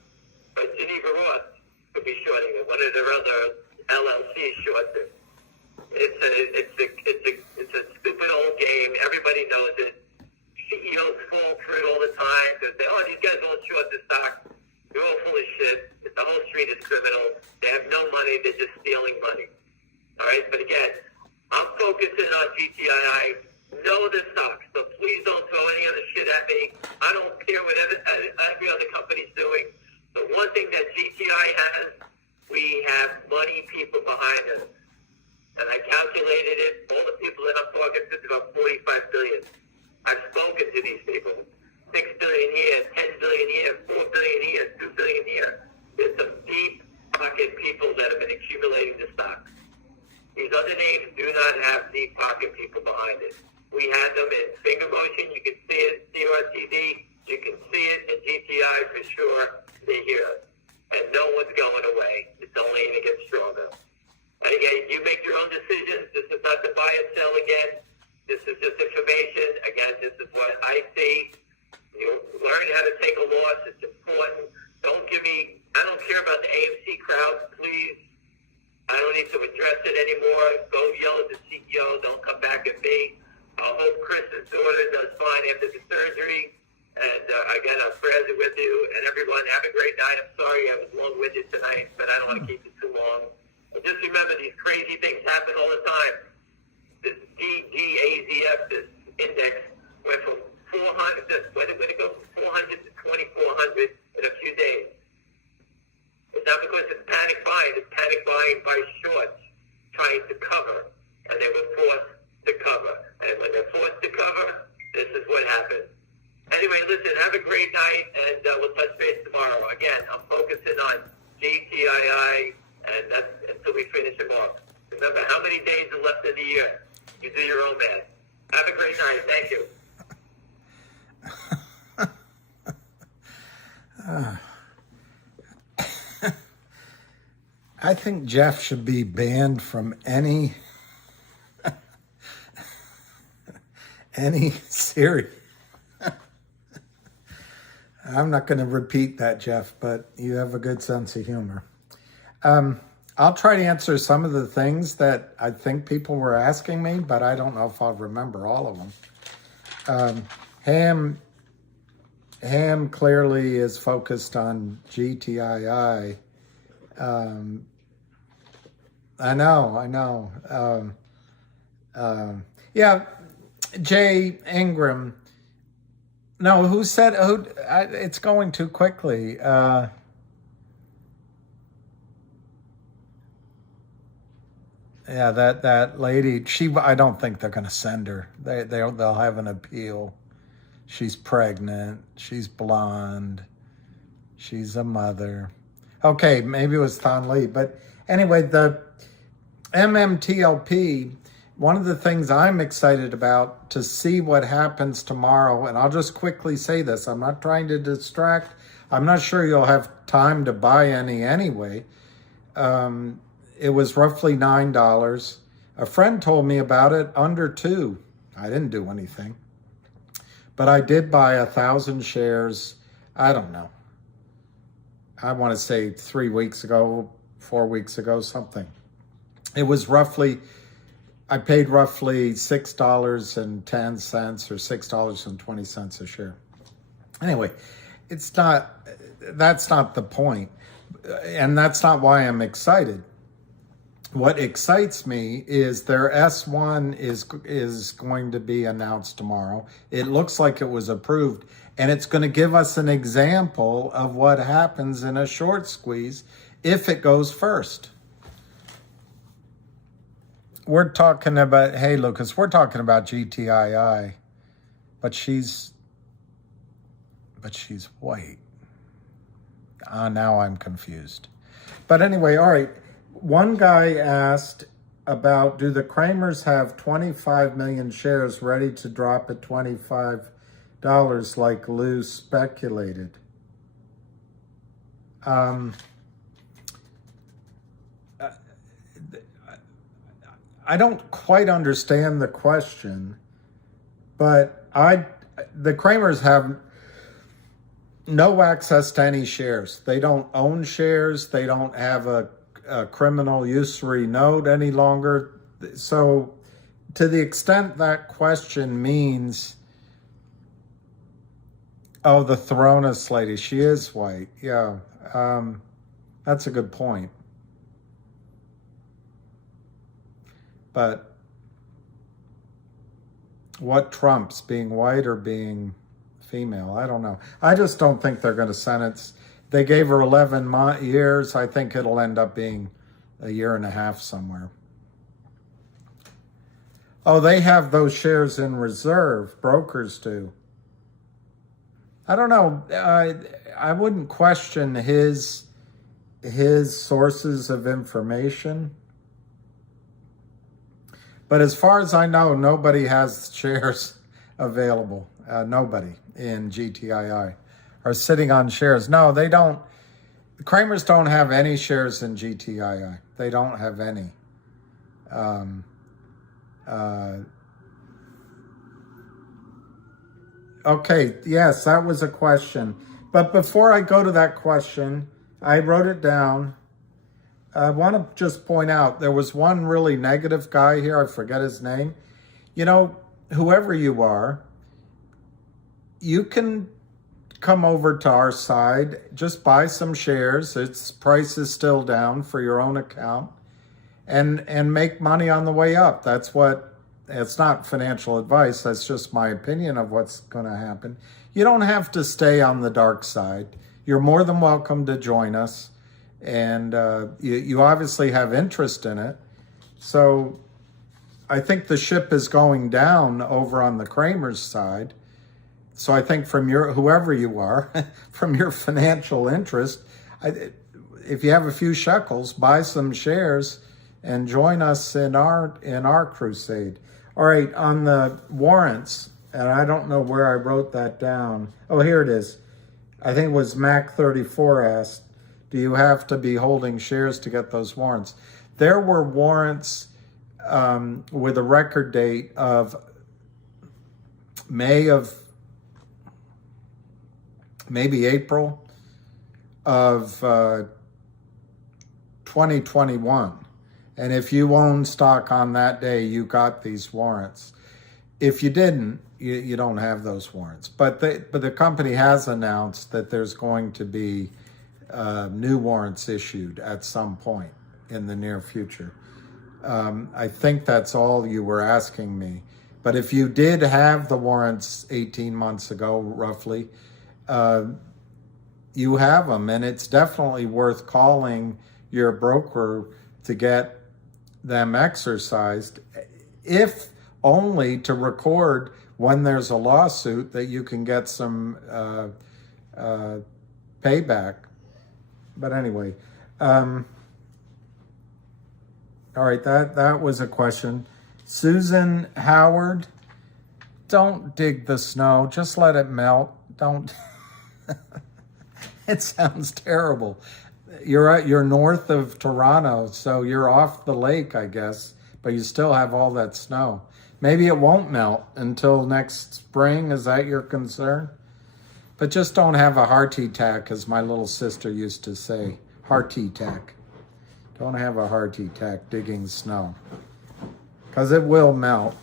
but Geneva Roth could be shorting it. One of their other LLCs shorts it. It's a stupid old game. Everybody knows it. CEOs fall for it all the time because these guys won't short the stock. They're all full of shit. The whole street is criminal. They have no money. They're just stealing money. All right, but again, I'm focusing on GTII. Know the stock, so please don't throw any other shit at me. I don't care what every other company's doing. The one thing that GTI has, we have money people behind us. And I calculated it. All the people that I'm talking to, it's about 45 billion. I've spoken to these people. 6 billion here, 10 billion here, 4 billion here, 2 billion here. There's some deep pocket people that have been accumulating the stock. These other names do not have deep pocket people behind it. We had them in finger motion. You can see it, CRTD. You can see it in GTI for sure. They hear us. And no one's going away. It's only going to get stronger. And again, you make your own decisions. This is not to buy and sell again. This is just information. Again, this is what I see. You learn how to take a loss. It's important. I don't care about the AMC crowd. Please. I don't need to address it anymore. Go yell at the CEO. Don't come back at me. I hope Chris's daughter does fine after the surgery. And again, I'm prayers with you. And everyone, have a great night. I'm sorry I was long-winded tonight, but I don't want to keep it too long. But just remember, these crazy things happen all the time. This DGAZF, this index, went from 400, where did it go from 400 to 2,400 in a few days? It's not because it's panic buying. It's panic buying by shorts trying to cover. And they were forced to cover. And when they're forced to cover, this is what happens. Anyway, listen, have a great night, and we'll touch base tomorrow. Again, I'm focusing on GTII, and that's until we finish them off. Remember, how many days are left in the year? You do your own math. Have a great night. Thank you. I think Jeff should be banned from any series. I'm not going to repeat that, Jeff, but you have a good sense of humor. I'll try to answer some of the things that I think people were asking me, but I don't know if I'll remember all of them. Ham clearly is focused on GTII. I know. Yeah, Jay Ingram. No, who said? It's going too quickly. Yeah, that lady. I don't think they're going to send her. They'll have an appeal. She's pregnant. She's blonde. She's a mother. Okay, maybe it was Thon Lee, but anyway, the MMTLP. One of the things I'm excited about to see what happens tomorrow, and I'll just quickly say this, I'm not trying to distract. I'm not sure you'll have time to buy any anyway. It was roughly $9. A friend told me about it under $2. I didn't do anything. But I did buy 1,000 shares, I don't know. I want to say 3 weeks ago, 4 weeks ago, something. It was roughly... I paid roughly $6.10 or $6.20 a share. Anyway, that's not the point. And that's not why I'm excited. What excites me is their S1 is going to be announced tomorrow. It looks like it was approved, and it's going to give us an example of what happens in a short squeeze if it goes first. We're talking about, hey, Lucas, we're talking about GTII, but she's white. Now I'm confused. But anyway, all right. One guy asked about, do the Kramers have 25 million shares ready to drop at $25 like Lou speculated? I don't quite understand the question, but the Kramers have no access to any shares. They don't own shares. They don't have a criminal usury note any longer. So to the extent that question means, oh, the Thrones lady, she is white. Yeah, that's a good point. But what trumps, being white or being female? I don't know. I just don't think they're going to sentence. They gave her 11 years. I think it'll end up being a year and a half somewhere. Oh, they have those shares in reserve. Brokers do. I don't know. I wouldn't question his sources of information. But as far as I know, nobody has shares available. Nobody in GTII are sitting on shares. No, they don't. The Kramers don't have any shares in GTII. They don't have any. Okay, yes, that was a question. But before I go to that question, I wrote it down. I want to just point out, there was one really negative guy here. I forget his name. You know, whoever you are, you can come over to our side, just buy some shares. Its price is still down for your own account, and make money on the way up. It's not financial advice. That's just my opinion of what's going to happen. You don't have to stay on the dark side. You're more than welcome to join us. And you obviously have interest in it. So I think the ship is going down over on the Kramers side. So I think from whoever you are, from your financial interest, if you have a few shekels, buy some shares and join us in our crusade. All right, on the warrants, and I don't know where I wrote that down. Oh, here it is. I think it was Mac34 asked, do you have to be holding shares to get those warrants? There were warrants with a record date of maybe April of 2021. And if you own stock on that day, you got these warrants. If you didn't, you don't have those warrants. But the company has announced that there's going to be new warrants issued at some point in the near future. I think that's all you were asking me. But if you did have the warrants 18 months ago, roughly, you have them, and it's definitely worth calling your broker to get them exercised, if only to record when there's a lawsuit that you can get some payback. But anyway, all right, that was a question. Susan Howard, don't dig the snow, just let it melt. Don't. It sounds terrible. You're north of Toronto, so you're off the lake, I guess, but you still have all that snow. Maybe it won't melt until next spring. Is that your concern? But just don't have a heart-attack, as my little sister used to say. Heart-attack. Don't have a heart-attack digging snow, because it will melt.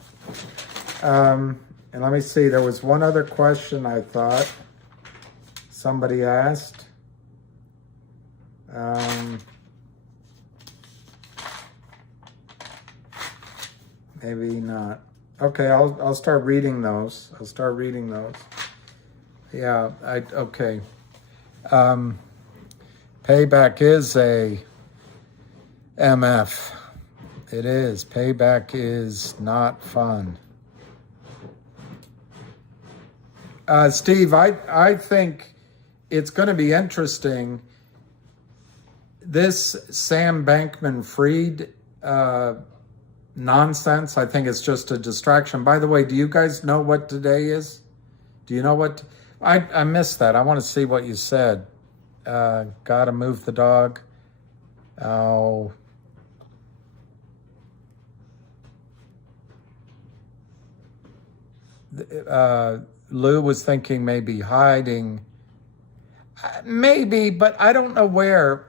And let me see, there was one other question I thought somebody asked. Maybe not. Okay, I'll start reading those. Yeah, okay. Payback is a MF. It is. Payback is not fun. Steve, I think it's going to be interesting. This Sam Bankman-Fried nonsense, I think it's just a distraction. By the way, do you guys know what today is? Do you know what? I missed that. I want to see what you said. Gotta move the dog. Oh. Lou was thinking maybe hiding. Maybe, but I don't know where.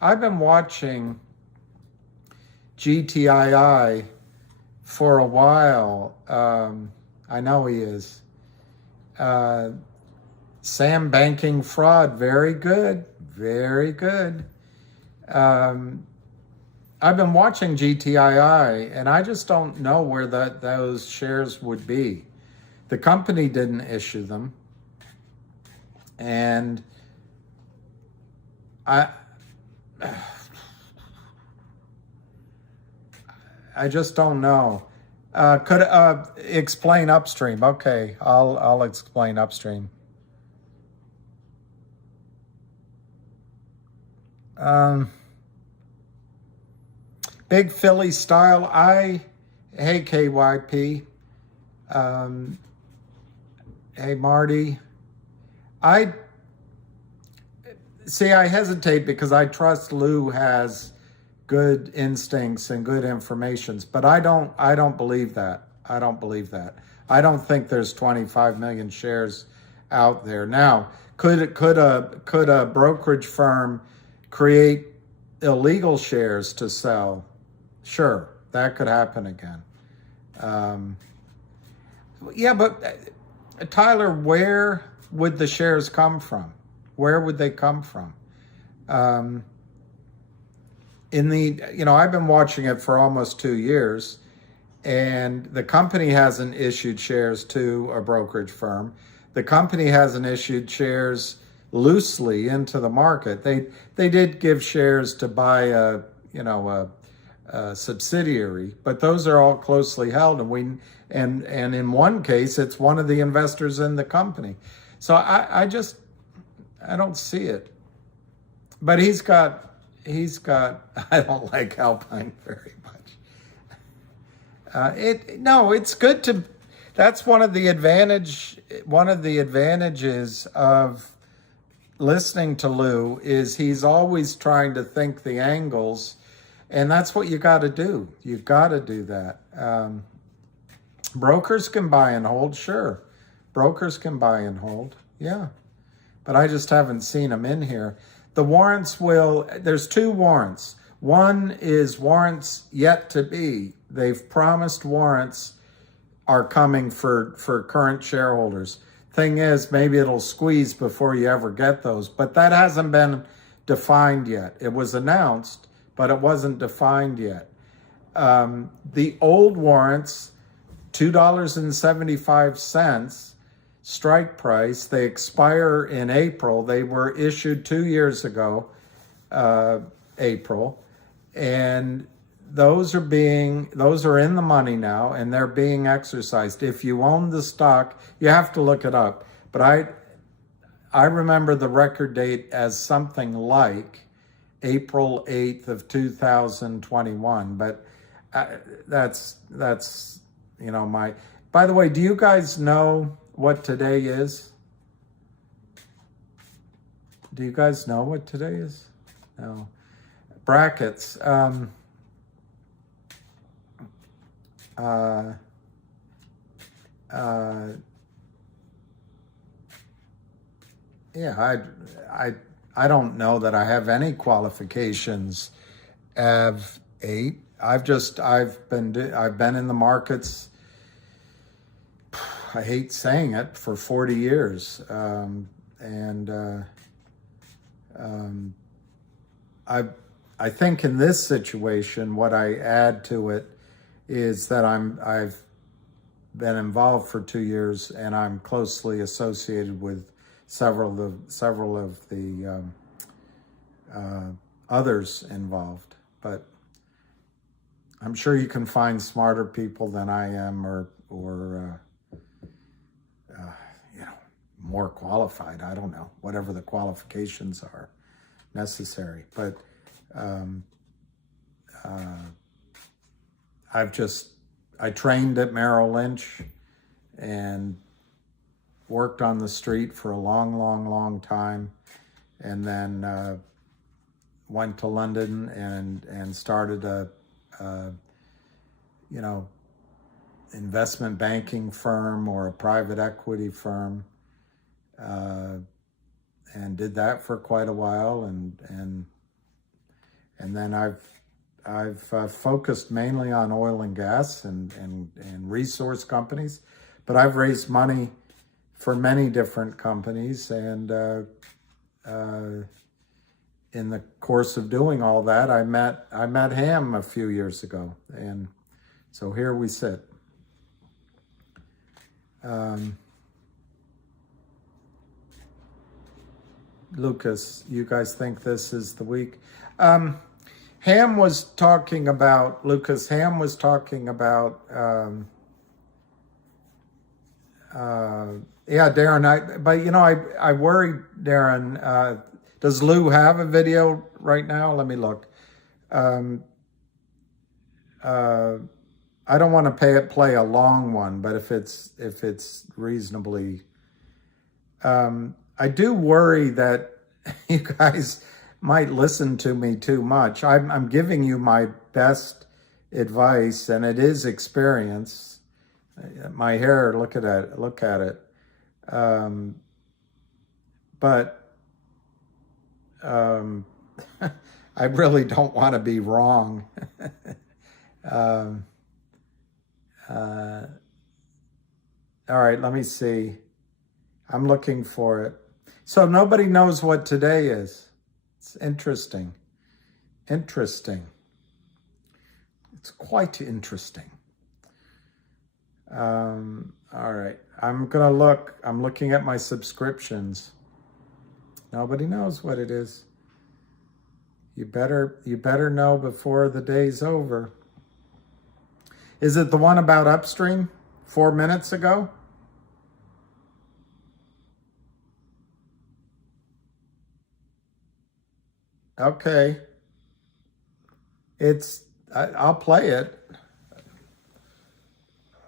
I've been watching GTII for a while. I know he is. Sam Banking Fraud, very good, very good. I've been watching GTII, and I just don't know where those shares would be. The company didn't issue them, and I just don't know. Could explain upstream? Okay, I'll explain upstream. Big Philly style. Hey KYP. Hey Marty. I hesitate because I trust Lou has good instincts and good informations, but I don't believe that. I don't believe that. I don't think there's 25 million shares out there. Now, could a brokerage firm create illegal shares to sell? Sure, that could happen again. Yeah, but Tyler, where would the shares come from? Where would they come from? I've been watching it for almost 2 years, and the company hasn't issued shares to a brokerage firm. The company hasn't issued shares loosely into the market. They did give shares to buy a subsidiary, but those are all closely held, and in one case, it's one of the investors in the company. So I don't see it. But he's got. I don't like Alpine very much. It's good to. That's one of the advantages of listening to Lou is he's always trying to think the angles, and that's what you got to do. You've got to do that. Brokers can buy and hold, sure. Brokers can buy and hold, yeah. But I just haven't seen them in here. The warrants there's 2 warrants. One is warrants yet to be. They've promised warrants are coming for current shareholders. Thing is, maybe it'll squeeze before you ever get those, but that hasn't been defined yet. It was announced, but it wasn't defined yet. The old warrants, $2.75 strike price, they expire in April. They were issued 2 years ago, April, and those are in the money now, and they're being exercised. If you own the stock, you have to look it up. But I remember the record date as something like April 8th of 2021. But that's my. By the way, do you guys know what today is? Do you guys know what today is? No. Brackets. Yeah, I don't know that I have any qualifications. Av8. I've been in the markets. I hate saying it, for 40 years, I think in this situation, what I add to it is that I've been involved for 2 years, and I'm closely associated with several of the others involved. But I'm sure you can find smarter people than I am, or more qualified. I don't know, whatever the qualifications are necessary. But I trained at Merrill Lynch and worked on the street for a long time, and then went to London and started a investment banking firm or a private equity firm, and did that for quite a while, and then I've focused mainly on oil and gas and resource companies, but I've raised money for many different companies, and in the course of doing all that, I met Ham a few years ago, and so here we sit. Lucas, you guys think this is the week? Ham was talking about, Lucas, Ham was talking about, yeah, Darren, I worried, Darren, does Lou have a video right now? Let me look. I don't want to play a long one, but if it's reasonably, I do worry that you guys might listen to me too much. I'm giving you my best advice, and it is experience. My hair, look at it. But I really don't want to be wrong. All right, let me see. I'm looking for it. So nobody knows what today is. It's interesting. Interesting. It's quite interesting. All right. I'm looking at my subscriptions. Nobody knows what it is. You better know before the day's over. Is it the one about Upstream 4 minutes ago? Okay. I'll play it.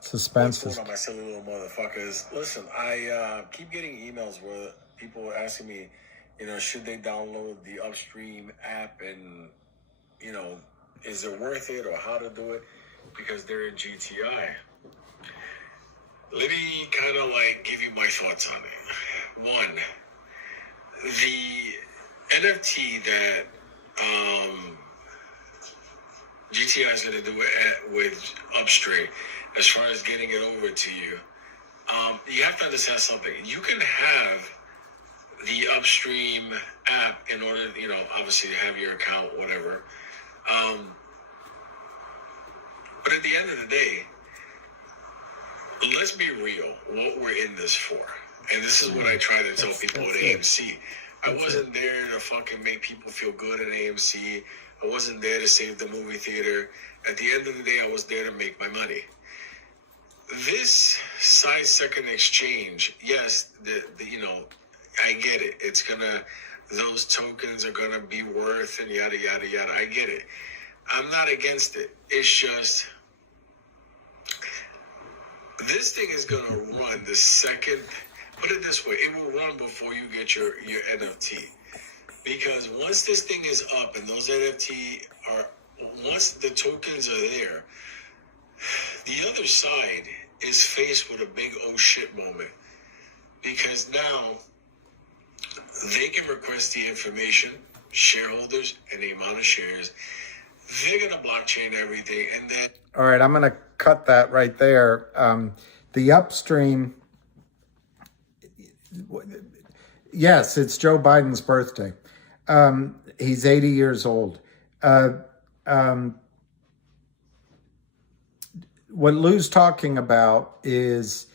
Suspense. What's going on, my silly little motherfuckers? Listen, I keep getting emails where people are asking me, should they download the Upstream app, and, is it worth it, or how to do it, because they're in GTI. Let me kind of give you my thoughts on it. One, the NFT that GTI is going to do with Upstream, as far as getting it over to you, you have to understand something. You can have the Upstream app in order, obviously to have your account, whatever. But at the end of the day, let's be real, what we're in this for. And this is what I try to tell people at AMC. I wasn't there to fucking make people feel good at AMC. I wasn't there to save the movie theater. At the end of the day, I was there to make my money. This side second exchange, yes, I get it. It's those tokens are gonna be worth and yada, yada, yada. I get it. I'm not against it. It's just, this thing is gonna run the second, put it this way, it will run before you get your NFT. Because once this thing is up and those NFT once the tokens are there, the other side is faced with a big oh shit moment. Because now they can request the information, shareholders, and the amount of shares. They're going to blockchain everything. And then... All right, I'm going to cut that right there. The Upstream... Yes, it's Joe Biden's birthday. He's 80 years old. What Lou's talking about is,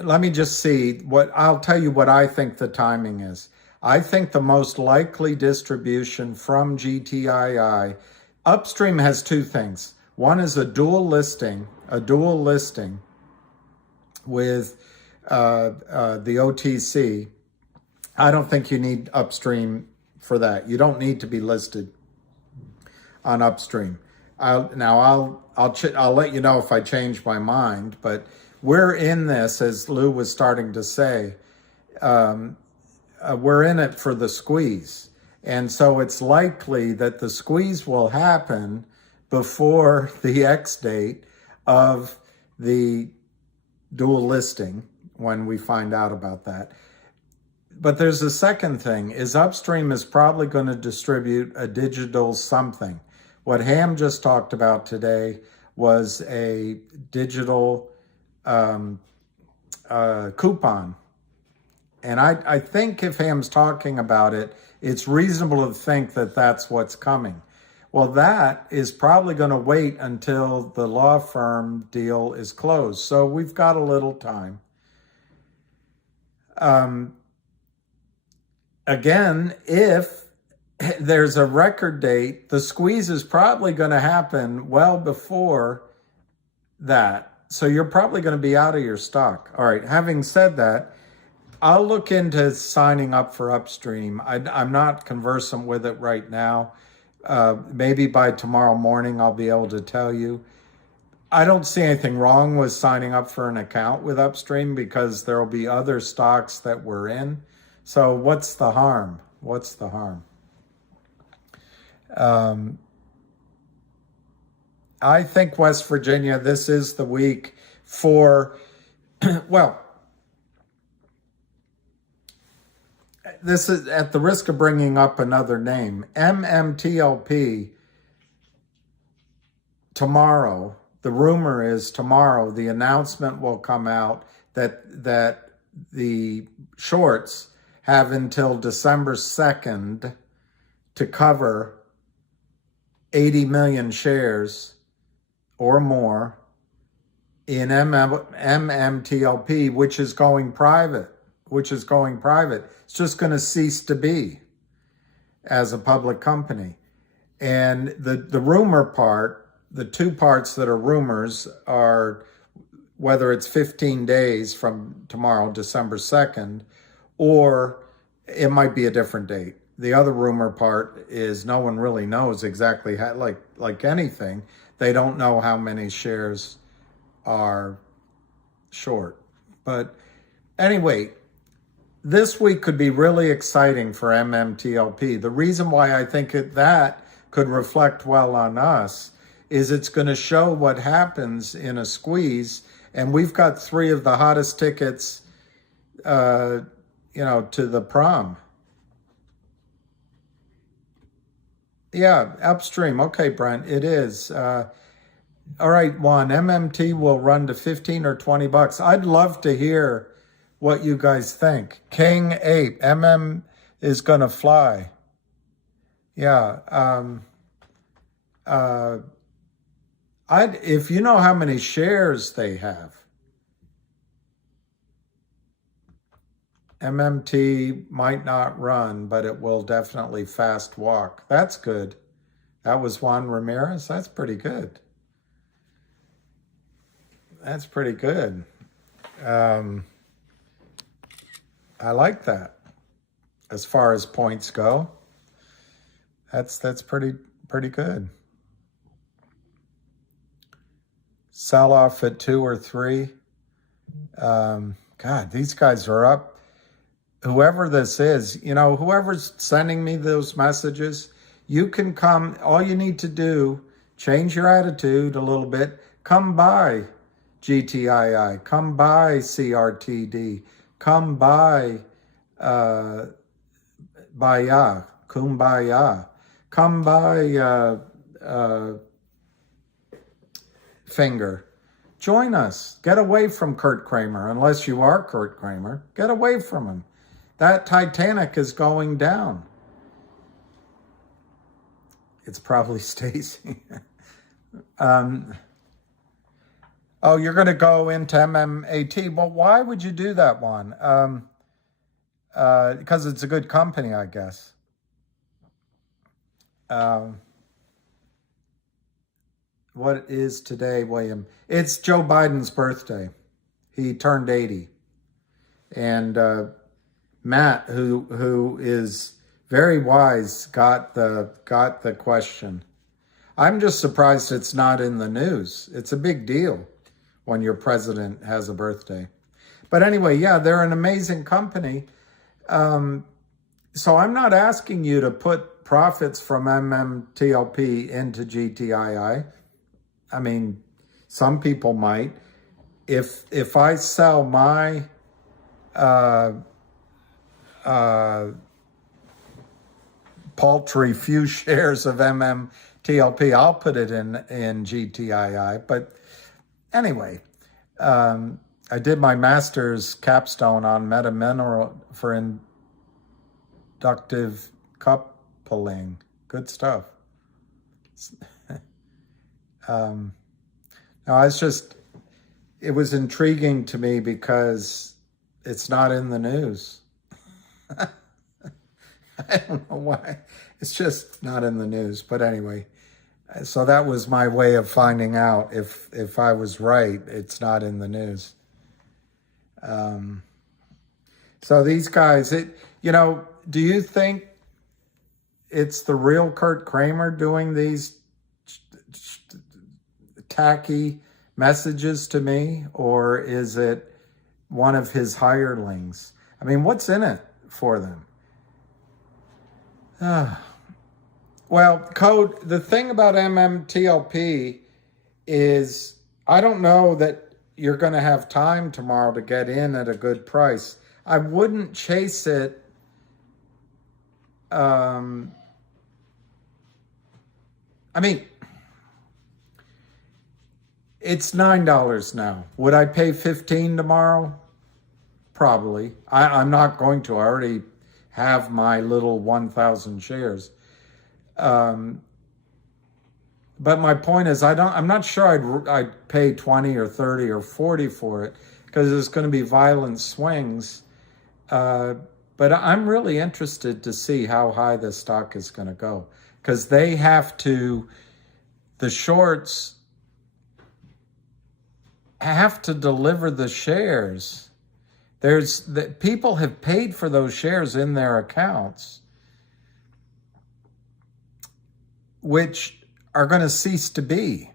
let me just see I'll tell you what I think the timing is. I think the most likely distribution from GTII, Upstream has two things. One is a dual listing with the OTC. I don't think you need Upstream for that. You don't need to be listed on Upstream. I'll let you know if I change my mind, but we're in this, as Lou was starting to say, we're in it for the squeeze. And so it's likely that the squeeze will happen before the X date of the dual listing when we find out about that. But there's a second thing, is Upstream is probably going to distribute a digital something. What Ham just talked about today was a digital coupon. And I think if Ham's talking about it, it's reasonable to think that that's what's coming. Well, that is probably going to wait until the law firm deal is closed. So we've got a little time. Again, if there's a record date, the squeeze is probably going to happen well before that. So you're probably going to be out of your stock. All right, having said that, I'll look into signing up for Upstream. I'm not conversant with it right now. Maybe by tomorrow morning, I'll be able to tell you. I don't see anything wrong with signing up for an account with Upstream because there will be other stocks that we're in. So what's the harm? What's the harm? I think West Virginia, this is the week for, well, this is at the risk of bringing up another name, MMTLP tomorrow. The rumor is tomorrow the announcement will come out that the shorts have until December 2nd to cover 80 million shares or more in MMTLP, which is going private. It's just going to cease to be as a public company. And the rumor part, the two parts that are rumors are whether it's 15 days from tomorrow, December 2nd, or it might be a different date. The other rumor part is no one really knows exactly how, like anything, they don't know how many shares are short. But anyway, this week could be really exciting for MMTLP. The reason why I think that could reflect well on us is it's going to show what happens in a squeeze. And we've got three of the hottest tickets, to the prom. Yeah, Upstream. Okay, Brent, it is. All right, Juan, MMT will run to 15 or 20 bucks. I'd love to hear what you guys think. King Ape, MM is going to fly. Yeah. If you know how many shares they have, MMT might not run, but it will definitely fast walk. That's good. That was Juan Ramirez. That's pretty good. That's pretty good. I like that. As far as points go, that's pretty good. Sell off at 2 or 3. God, these guys are up. Whoever this is, whoever's sending me those messages, you can come. All you need to do, change your attitude a little bit. Come by GTII. Come by CRTD. Come by Baya. Kumbaya. Come by Finger. Join us. Get away from Kurt Kramer, unless you are Kurt Kramer. Get away from him. That Titanic is going down. It's probably Stacy. Oh, you're going to go into MMAT. Well, why would you do that one? because it's a good company, I guess. What is today, William? It's Joe Biden's birthday. He turned 80. And Matt, who is very wise, got the question. I'm just surprised it's not in the news. It's a big deal when your president has a birthday. But anyway, yeah, they're an amazing company. So I'm not asking you to put profits from MMTLP into GTII. I mean, some people might. If I sell my paltry few shares of MMTLP, I'll put it in GTII. But anyway, I did my master's capstone on metamineral for inductive coupling. Good stuff. No, it was intriguing to me because it's not in the news. I don't know why. It's just not in the news. But anyway, so that was my way of finding out if I was right. It's not in the news. So these guys, do you think it's the real Kurt Kramer doing these tacky messages to me, or is it one of his hirelings? I mean, what's in it for them? Well, the thing about MMTLP is I don't know that you're going to have time tomorrow to get in at a good price. I wouldn't chase it. I mean, it's $9 now. Would I pay $15 tomorrow? Probably. I'm not going to. I already have my little 1,000 shares. But my point is, I'm not sure I'd pay 20 or 30 or 40 for it, because there's going to be violent swings. But I'm really interested to see how high the stock is going to go, because the shorts have to deliver the shares. People have paid for those shares in their accounts, which are going to cease to be.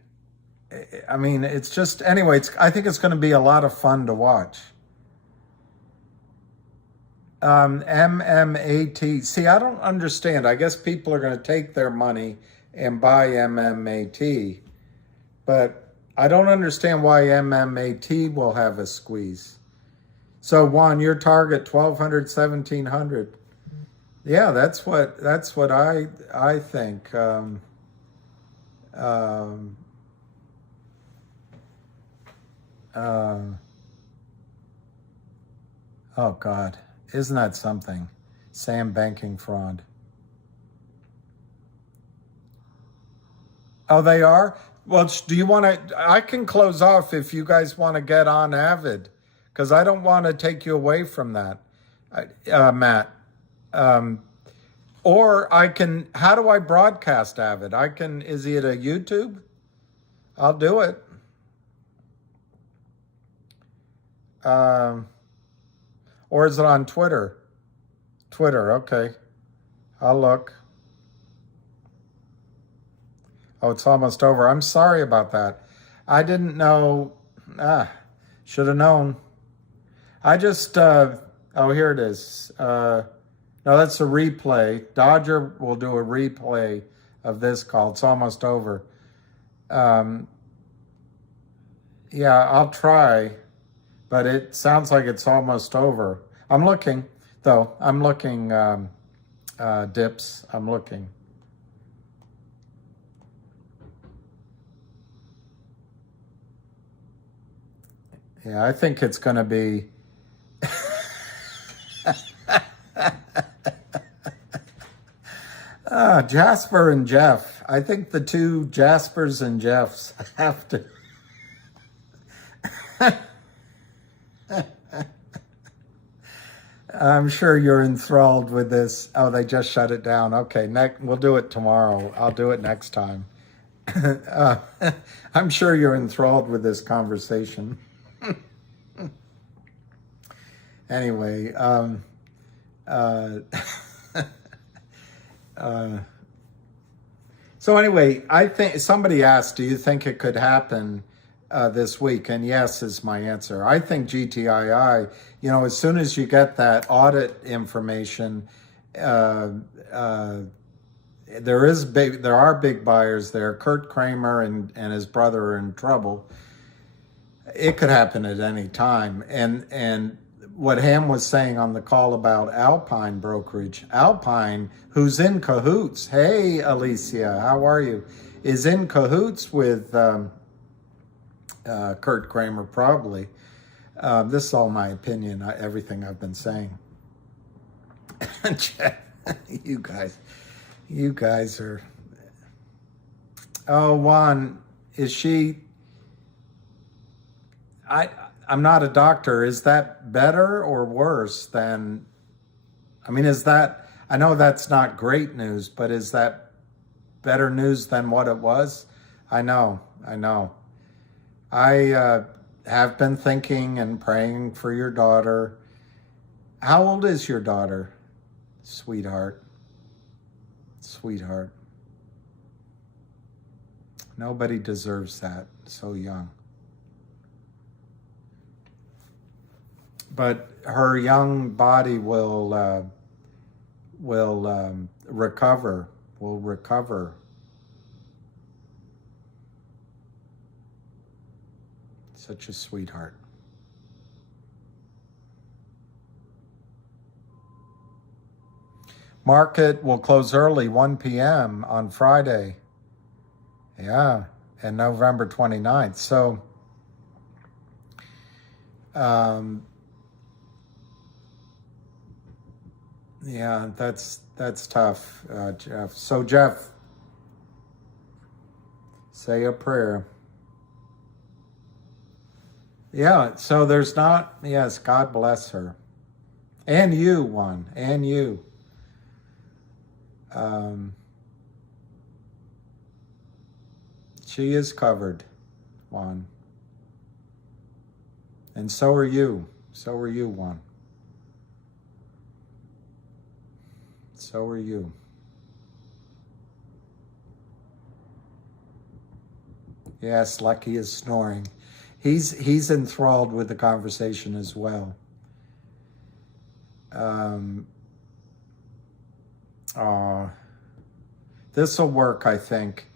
I mean, it's just, anyway, I think it's going to be a lot of fun to watch. MMAT. See, I don't understand. I guess people are going to take their money and buy MMAT, but I don't understand why MMAT will have a squeeze. So Juan, your target 1,200, 1,700. Yeah, that's what I think. Oh God, isn't that something? Sam banking fraud. Oh, they are? Well, do you want to, I can close off if you guys want to get on Avid, because I don't want to take you away from that, Matt. Or I can, how do I broadcast Avid? Is it a YouTube? I'll do it. Or is it on Twitter? Twitter, okay. I'll look. Oh, it's almost over. I'm sorry about that. I didn't know. Should have known. I just, oh, here it is. No, that's a replay. Dodger will do a replay of this call. It's almost over. Yeah, I'll try, but it sounds like it's almost over. I'm looking, though. I'm looking, Dips. I'm looking. Yeah, I think it's going to be... Jasper and Jeff. I think the two Jaspers and Jeffs have to... I'm sure you're enthralled with this. Oh, they just shut it down. Okay, we'll do it tomorrow. I'll do it next time. uh, I'm sure you're enthralled with this conversation. Anyway, uh, so anyway, I think somebody asked, do you think it could happen this week? And yes is my answer. I think GTII, as soon as you get that audit information, there are big buyers there. Kurt Kramer and his brother are in trouble. It could happen at any time. And what Ham was saying on the call about Alpine brokerage, Alpine, who's in cahoots, hey Alicia, how are you, is in cahoots with Kurt Kramer, probably. This is all my opinion, everything I've been saying. You guys are... Oh, Juan, is she... I'm not a doctor. Is that better or worse than... is that... I know that's not great news, but is that better news than what it was? I know. I have been thinking and praying for your daughter. How old is your daughter? Sweetheart. Nobody deserves that, so young. But her young body will recover. Such a sweetheart. Market will close early, 1 p.m. on Friday. Yeah, and November 29th. So, yeah, that's tough, Jeff. So, Jeff, say a prayer. Yeah, so there's not, yes, God bless her. And you, Juan, and you. She is covered, Juan. And so are you. So are you, Juan. So are you. Yes, Lucky is snoring. He's enthralled with the conversation as well. This will work, I think,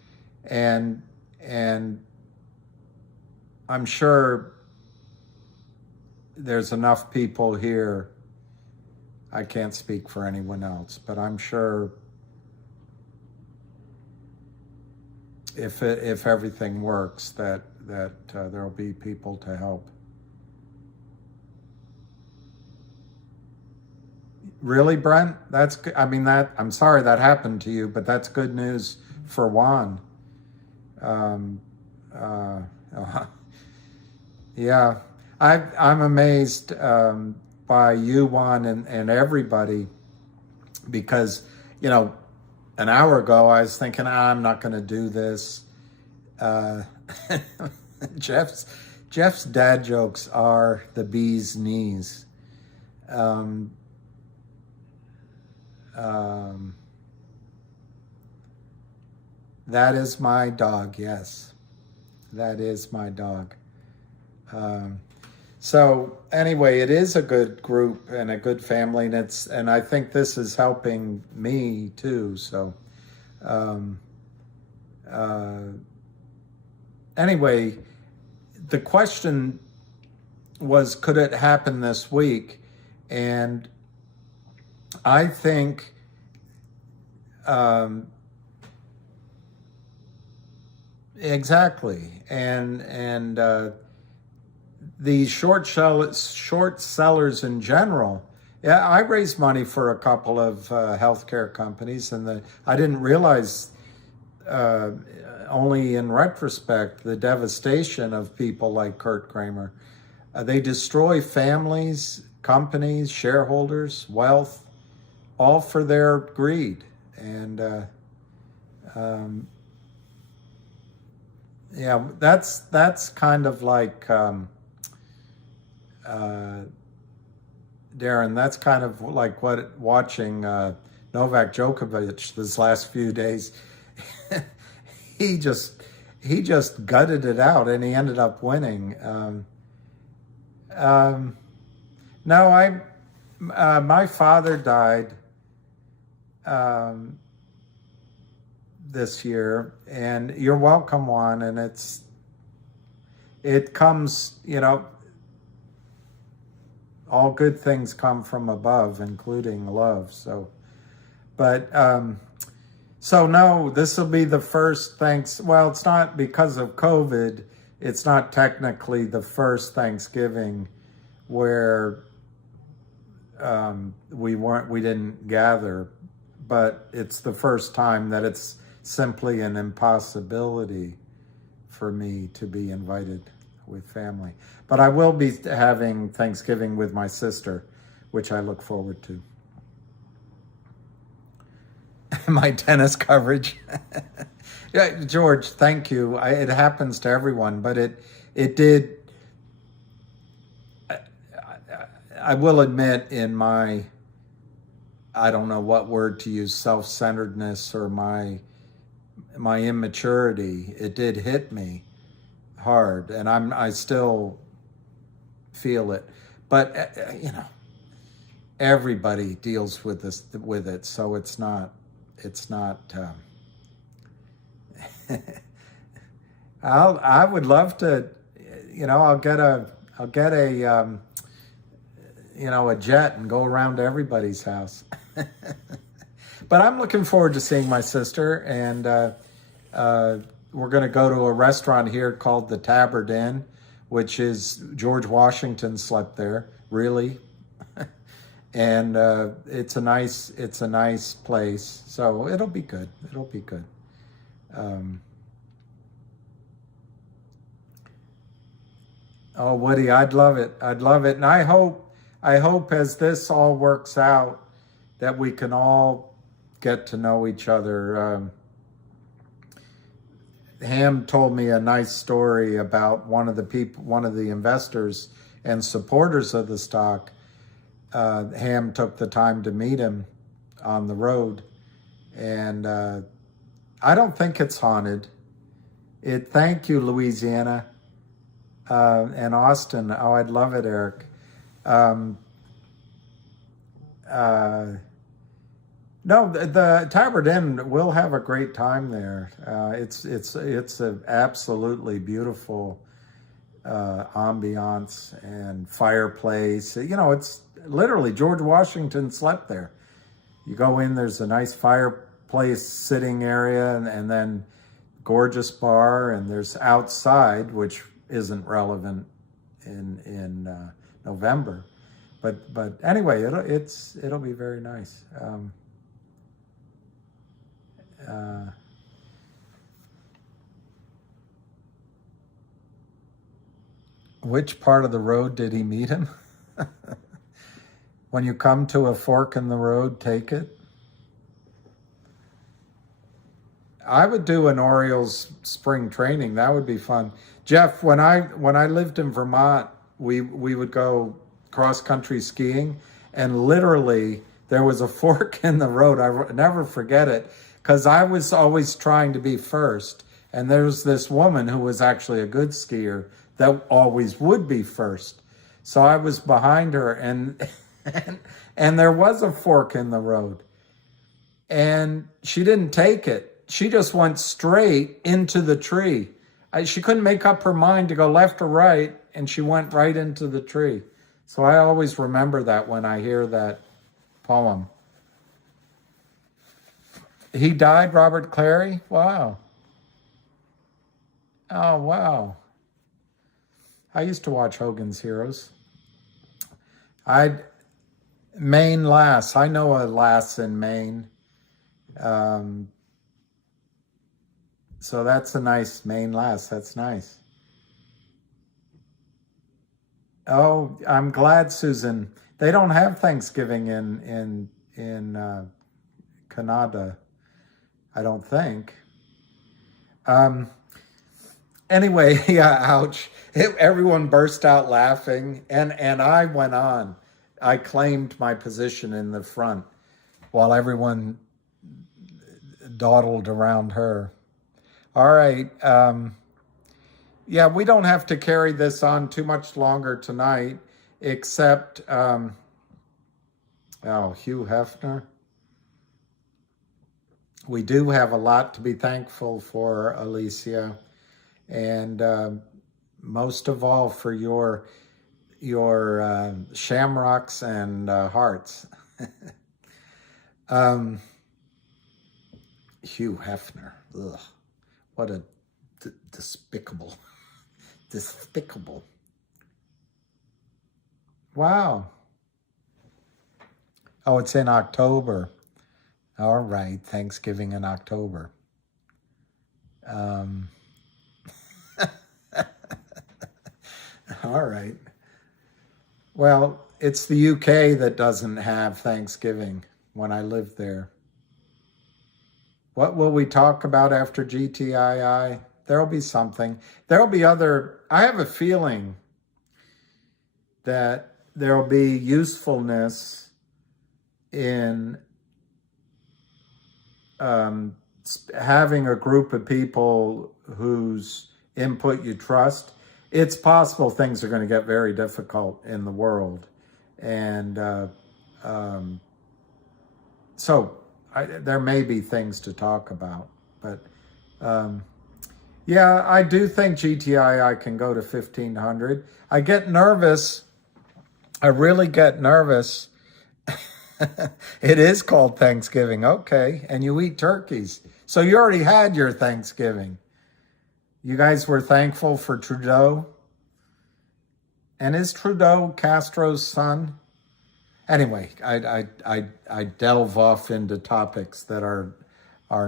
and I'm sure there's enough people here. I can't speak for anyone else, but I'm sure if everything works, that there'll be people to help. Really, Brent? That's good. I'm sorry that happened to you, but that's good news for Juan. Yeah, I'm amazed by you, Juan, and everybody, because an hour ago I was thinking, I'm not going to do this. Jeff's dad jokes are the bee's knees. That is my dog. Yes, that is my dog. So anyway, it is a good group and a good family, and I think this is helping me too. So, anyway, the question was, could it happen this week? And I think exactly, and the short sellers in general. Yeah, I raised money for a couple of healthcare companies, and I didn't realize, only in retrospect, the devastation of people like Kurt Kramer. They destroy families companies, shareholders, wealth, all for their greed. And yeah, that's kind of like Darren. That's kind of like what watching Novak Djokovic this last few days. he just gutted it out, and he ended up winning. No, my father died this year, and you're welcome, Juan. And it comes, all good things come from above, including love. So, but so no, this will be the first well, it's not because of COVID. It's not technically the first Thanksgiving where we didn't gather, but it's the first time that it's simply an impossibility for me to be invited with family. But I will be having Thanksgiving with my sister, which I look forward to. My tennis coverage. Yeah, George, thank you. It happens to everyone, but it did. I will admit, in my, I don't know what word to use, self-centeredness or my immaturity, it did hit me hard, and I still feel it. But everybody deals with it, so it's not. I would love to. I'll get a a jet and go around to everybody's house. But I'm looking forward to seeing my sister, and we're going to go to a restaurant here called the Tabard Inn, which is George Washington slept there, really. And it's a nice place, so it'll be good. Oh, Woody, I'd love it, and I hope as this all works out that we can all get to know each other. Ham told me a nice story about one of the investors and supporters of the stock. Ham took the time to meet him on the road, and I don't think it's haunted. Thank you, Louisiana, and Austin. Oh, I'd love it, Eric. No, the Tabard Inn, we'll have a great time there. It's an absolutely beautiful ambiance and fireplace. It's literally George Washington slept there. You go in, there's a nice fireplace sitting area, and then gorgeous bar, and there's outside, which isn't relevant in November. But anyway, it'll be very nice. Which part of the road did he meet him? When you come to a fork in the road, take it. I would do an Orioles spring training. That would be fun. Jeff, when I lived in Vermont, we would go cross-country skiing, and literally there was a fork in the road. I never forget it, because I was always trying to be first, and there was this woman who was actually a good skier that always would be first. So I was behind her, and there was a fork in the road, and she didn't take it. She just went straight into the tree. She couldn't make up her mind to go left or right, and she went right into the tree. So I always remember that when I hear that poem. He died, Robert Clary? Wow. Oh, wow. I used to watch Hogan's Heroes. Maine Lass. I know a lass in Maine. So that's a nice Maine Lass. That's nice. Oh, I'm glad, Susan. They don't have Thanksgiving in Canada, I don't think. Anyway, yeah, ouch. Everyone burst out laughing, and I went on. I claimed my position in the front while everyone dawdled around her. All right. Yeah, we don't have to carry this on too much longer tonight, except, Hugh Hefner. We do have a lot to be thankful for, Alicia, and most of all for your shamrocks and hearts. Hugh Hefner. Ugh, what a despicable. Wow. Oh, it's in October. All right, Thanksgiving in October. All right. Well, it's the UK that doesn't have Thanksgiving when I lived there. What will we talk about after GTII? There'll be something. There'll be other, I have a feeling that there'll be usefulness in having a group of people whose input you trust. It's possible things are going to get very difficult in the world. And so there may be things to talk about. But yeah, I do think GTII can go to 1,500. I get nervous. I really get nervous. It is called Thanksgiving. Okay. And you eat turkeys. So you already had your Thanksgiving. You guys were thankful for Trudeau. And is Trudeau Castro's son? Anyway, I delve off into topics that are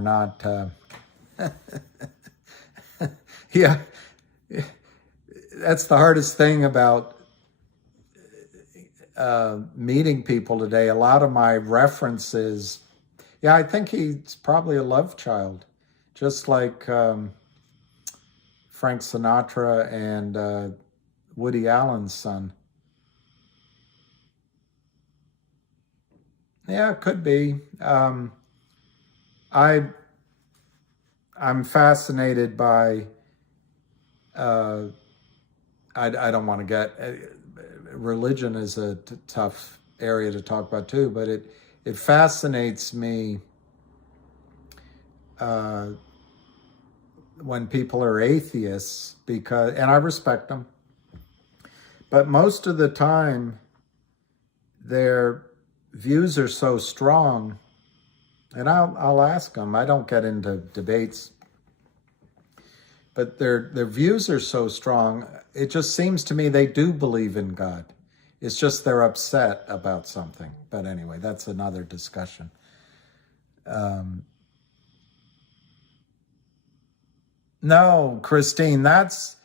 not. Yeah, that's the hardest thing about meeting people today. A lot of my references, yeah, I think he's probably a love child, just like Frank Sinatra and Woody Allen's son. Yeah, it could be. I'm fascinated by. I don't want to get. Religion is a tough area to talk about too, but it fascinates me when people are atheists, because, and I respect them, but most of the time their views are so strong, and I'll ask them. I don't get into debates, but their views are so strong. It just seems to me they do believe in God. It's just they're upset about something. But anyway, that's another discussion. No, Christine, that's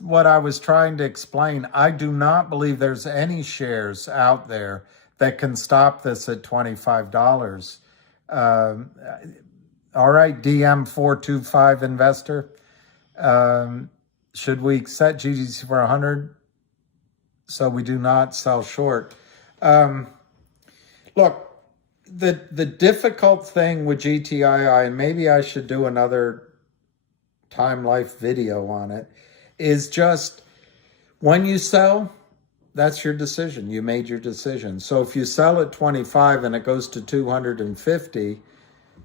what I was trying to explain. I do not believe there's any shares out there that can stop this at $25. All right, DM425 investor. Should we set GTC for 100 so we do not sell short? Look, the difficult thing with GTII, and maybe I should do another Time Life video on it, is just when you sell, that's your decision. You made your decision. So if you sell at 25 and it goes to 250,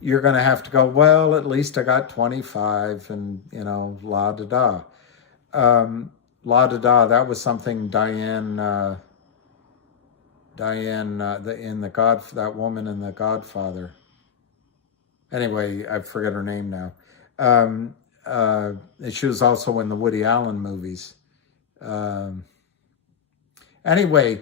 you're going to have to go, well, at least I got 25 and, la-da-da. La-da-da, that was something Diane, that woman in The Godfather. Anyway, I forget her name now. She was also in the Woody Allen movies. Anyway,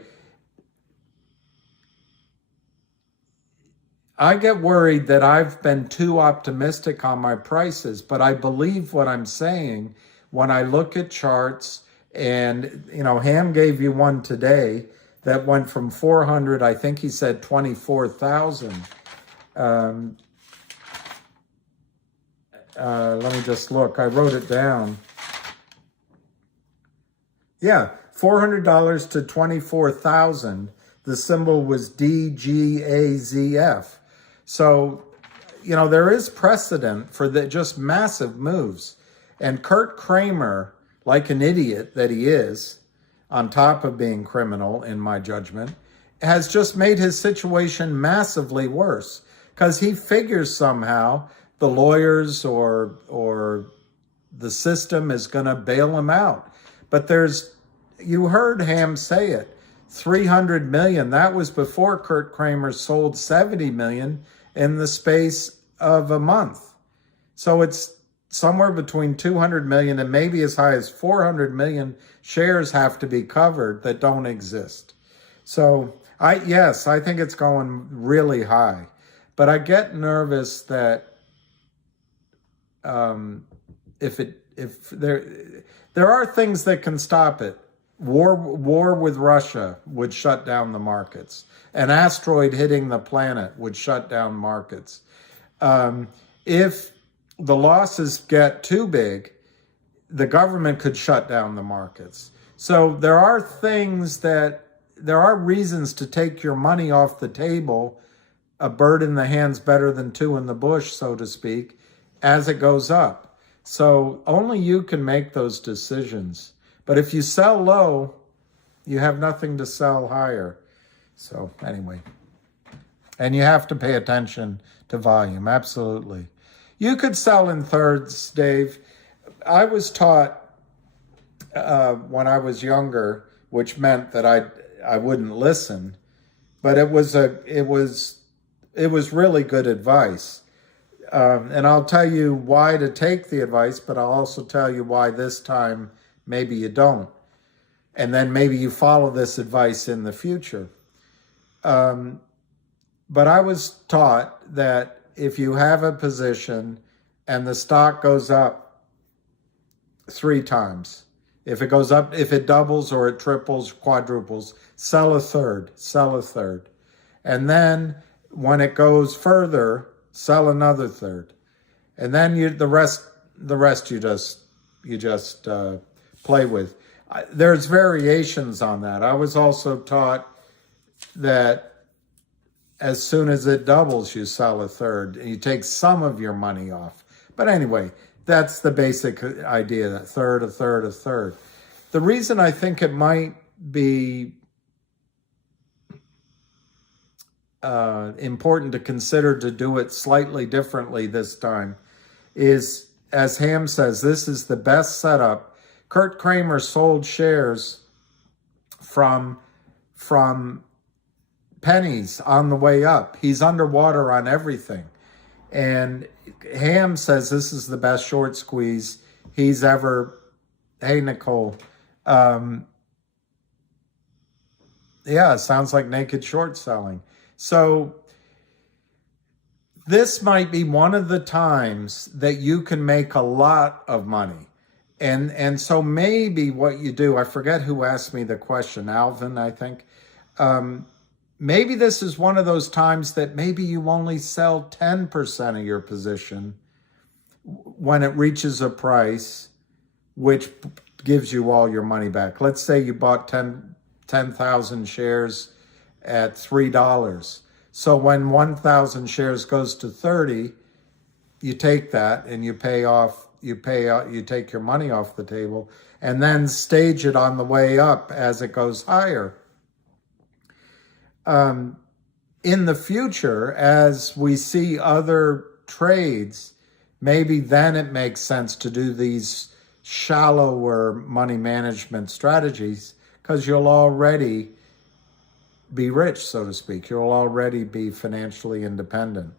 I get worried that I've been too optimistic on my prices, but I believe what I'm saying when I look at charts. And, Ham gave you one today that went from 400, I think he said 24,000. Let me just look. I wrote it down. Yeah, $400 to 24,000. The symbol was DGAZF. So, you know, there is precedent for the just massive moves. And Kurt Kramer, like an idiot that he is, on top of being criminal, in my judgment, has just made his situation massively worse because he figures somehow the lawyers or the system is going to bail him out. But you heard Ham say it, 300 million. That was before Kurt Kramer sold 70 million in the space of a month. So it's somewhere between 200 million and maybe as high as 400 million shares have to be covered that don't exist. So I think it's going really high, but I get nervous that if there are things that can stop it. War with Russia would shut down the markets. An asteroid hitting the planet would shut down markets. If the losses get too big, the government could shut down the markets. So there are reasons to take your money off the table, a bird in the hand's better than two in the bush, so to speak, as it goes up. So only you can make those decisions. But if you sell low, you have nothing to sell higher. So anyway, and you have to pay attention to volume, absolutely. You could sell in thirds, Dave. I was taught when I was younger, which meant that I wouldn't listen, but it was really good advice. And I'll tell you why to take the advice, but I'll also tell you why this time maybe you don't. And then maybe you follow this advice in the future. But I was taught that if you have a position and the stock goes up 3 times, if it goes up, if it doubles or it triples, quadruples, sell a third. And then when it goes further, sell another third. And then the rest you just play with. There's variations on that. I was also taught that as soon as it doubles, you sell a third and you take some of your money off. But anyway, that's the basic idea, that third, a third, a third. The reason I think it might be important to consider to do it slightly differently this time is, as Ham says, this is the best setup. Kurt Kramer sold shares from pennies on the way up. He's underwater on everything. And Ham says this is the best short squeeze he's ever. Hey, Nicole. Yeah, it sounds like naked short selling. So this might be one of the times that you can make a lot of money. And so maybe what you do, I forget who asked me the question, Alvin, I think. Maybe this is one of those times that maybe you only sell 10% of your position when it reaches a price which gives you all your money back. Let's say you bought 10,000 shares at $3. So when 1,000 shares goes to 30, you take that and you take your money off the table and then stage it on the way up as it goes higher. In the future, as we see other trades, maybe then it makes sense to do these shallower money management strategies because you'll already be rich, so to speak. You'll already be financially independent.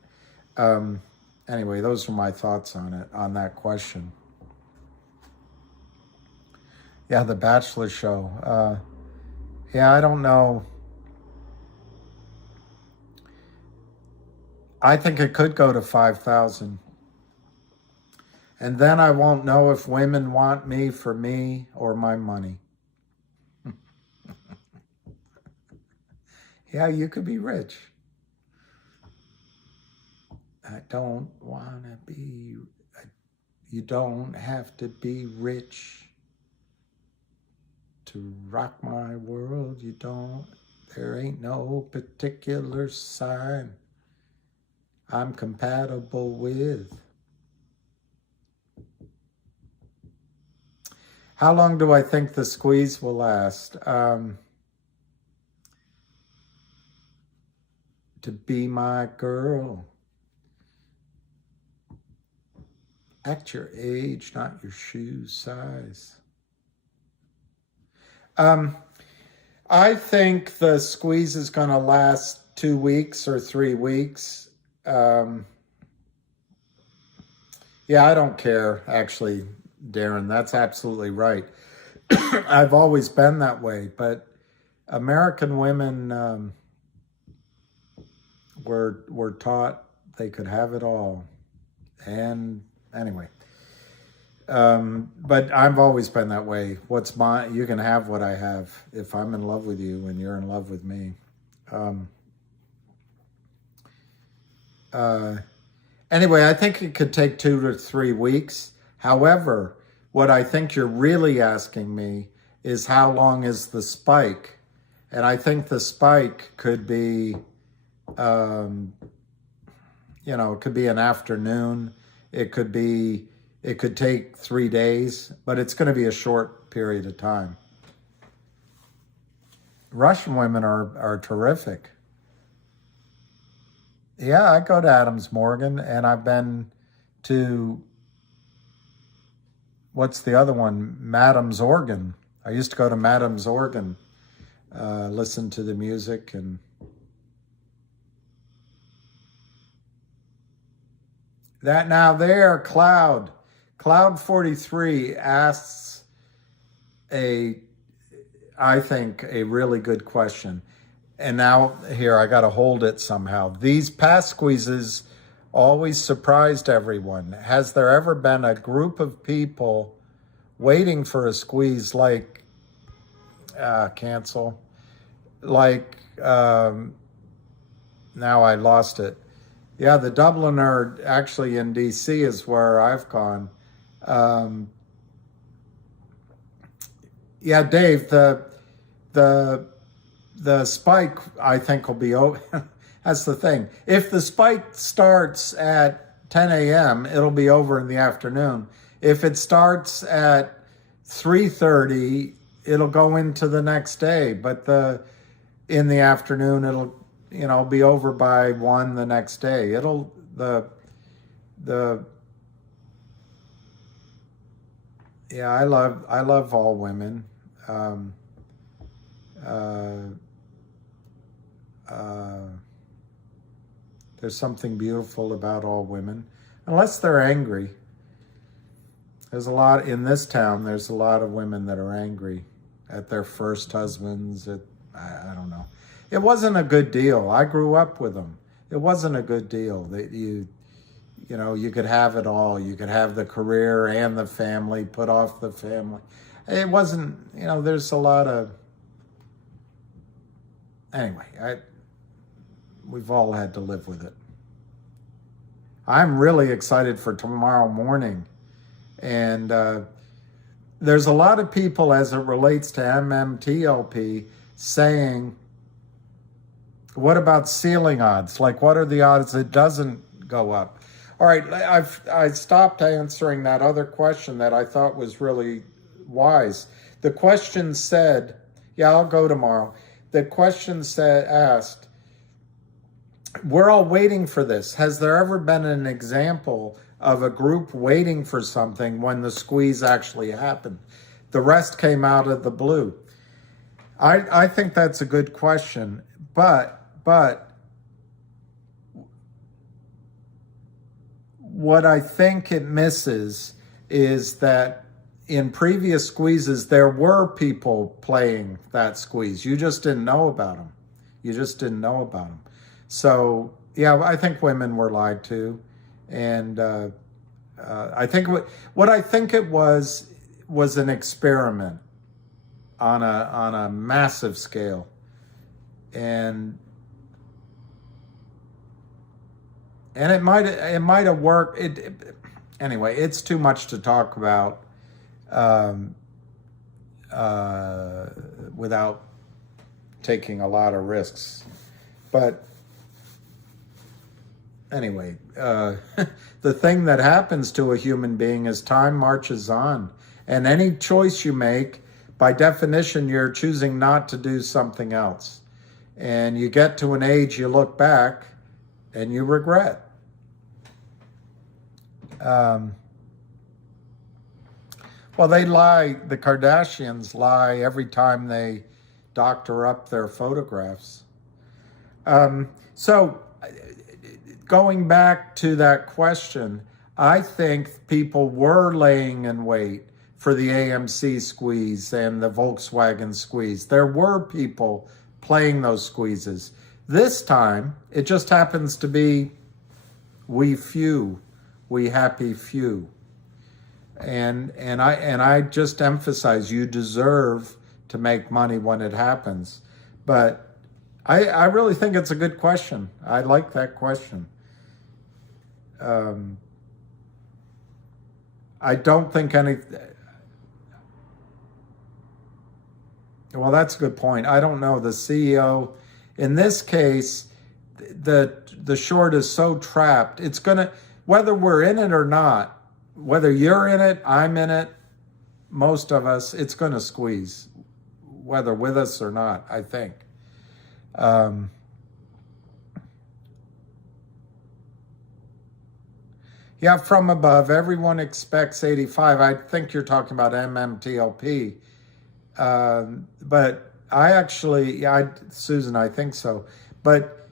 Anyway, those are my thoughts on that question. Yeah, The Bachelor show. Yeah, I don't know. I think it could go to 5,000. And then I won't know if women want me for me or my money. Yeah, you could be rich. I don't want to be, you don't have to be rich to rock my world. You don't, there ain't no particular sign I'm compatible with. How long do I think the squeeze will last? To be my girl. Act your age, not your shoe size. I think the squeeze is going to last 2 weeks or 3 weeks. Yeah, I don't care, actually, Darren. That's absolutely right. I've always been that way, but American women were taught they could have it all. And anyway, but I've always been that way. What's mine, you can have what I have if I'm in love with you and you're in love with me. Anyway, I think it could take 2 to 3 weeks. However, what I think you're really asking me is how long is the spike? And I think the spike could be, it could be an afternoon. It could take 3 days, but it's going to be a short period of time. Russian women are terrific. Yeah, I go to Adams Morgan, and I've been to, what's the other one? Madam's Organ. I used to go to Madam's Organ, listen to the music. And that now there, Cloud 43 asks I think, a really good question. And now here, I got to hold it somehow. These past squeezes always surprised everyone. Has there ever been a group of people waiting for a squeeze like, cancel, like, now I lost it. Yeah, the Dubliner, actually in DC is where I've gone. Yeah, Dave, the spike, I think, will be over. That's the thing. If the spike starts at 10 a.m., it'll be over in the afternoon. If it starts at 3:30, it'll go into the next day. But in the afternoon, it'll be over by 1 the next day. Yeah, I love all women. There's something beautiful about all women, unless they're angry. There's a lot in this town. There's a lot of women that are angry at their first husbands. I don't know. It wasn't a good deal. I grew up with them. It wasn't a good deal. That you could have it all. You could have the career and the family. Put off the family. It wasn't. There's a lot of. Anyway, we've all had to live with it. I'm really excited for tomorrow morning. And there's a lot of people, as it relates to MMTLP, saying, what about ceiling odds? Like, what are the odds it doesn't go up? All right, I stopped answering that other question that I thought was really wise. The question said, yeah, I'll go tomorrow. The question asked, we're all waiting for this. Has there ever been an example of a group waiting for something when the squeeze actually happened? The rest came out of the blue. I think that's a good question, but what I think it misses is that in previous squeezes, there were people playing that squeeze. You just didn't know about them. So, yeah, I think women were lied to. And I think what I think it was an experiment on a massive scale. and it might have worked. Anyway, it's too much to talk about without taking a lot of risks. But anyway, the thing that happens to a human being is time marches on, and any choice you make, by definition, you're choosing not to do something else. And you get to an age, you look back, and you regret. Well, they lie, the Kardashians lie every time they doctor up their photographs. So, going back to that question, I think people were laying in wait for the AMC squeeze and the Volkswagen squeeze. There were people playing those squeezes. This time, it just happens to be we happy few. And I just emphasize, you deserve to make money when it happens. But I really think it's a good question. I like that question. I don't think well, that's a good point. I don't know. The CEO, in this case, the short is so trapped. It's gonna, whether we're in it or not, whether you're in it, I'm in it, most of us, it's gonna squeeze, whether with us or not, I think. Yeah, from above, everyone expects 85. I think you're talking about MMTLP. But I actually, Susan, I think so. But,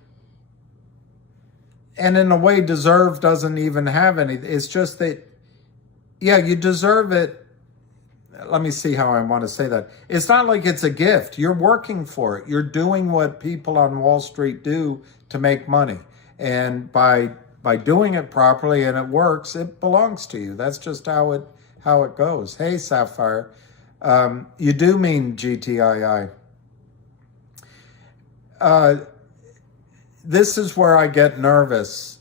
and in a way, deserve doesn't even have any. It's just that, yeah, you deserve it. Let me see how I want to say that. It's not like it's a gift. You're working for it. You're doing what people on Wall Street do to make money. And by doing it properly and it works, it belongs to you. That's just how it goes. Hey, Sapphire. You do mean GTII. This is where I get nervous.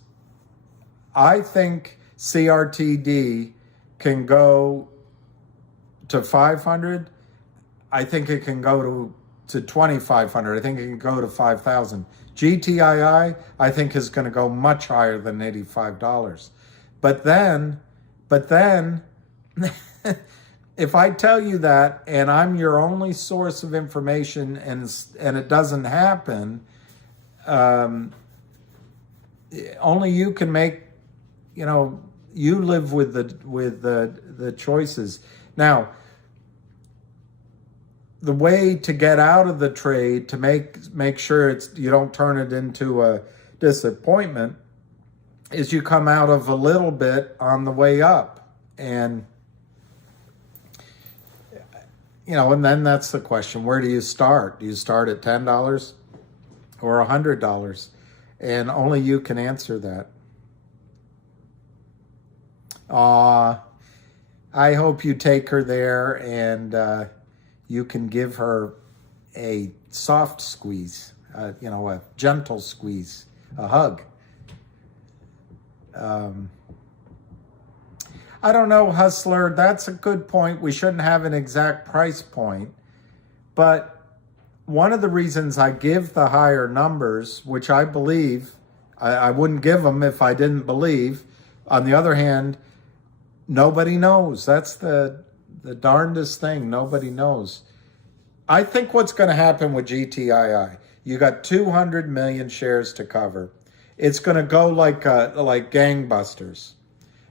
I think CRTD can go to 500. I think it can go to 2,500. I think it can go to 5,000. GTII, I think, is going to go much higher than $85. But then, if I tell you that and I'm your only source of information and it doesn't happen, only you can make, you live with the choices. Now, the way to get out of the trade, to make sure you don't turn it into a disappointment, is you come out of a little bit on the way up. And and then that's the question, where do you start? Do you start at $10 or $100? And only you can answer that. I hope you take her there and you can give her a soft squeeze, a gentle squeeze, a hug. I don't know, Hustler. That's a good point. We shouldn't have an exact price point. But one of the reasons I give the higher numbers, which I believe, I wouldn't give them if I didn't believe. On the other hand, nobody knows. That's the darndest thing. Nobody knows. I think what's going to happen with GTII, you got 200 million shares to cover. It's going to go like gangbusters.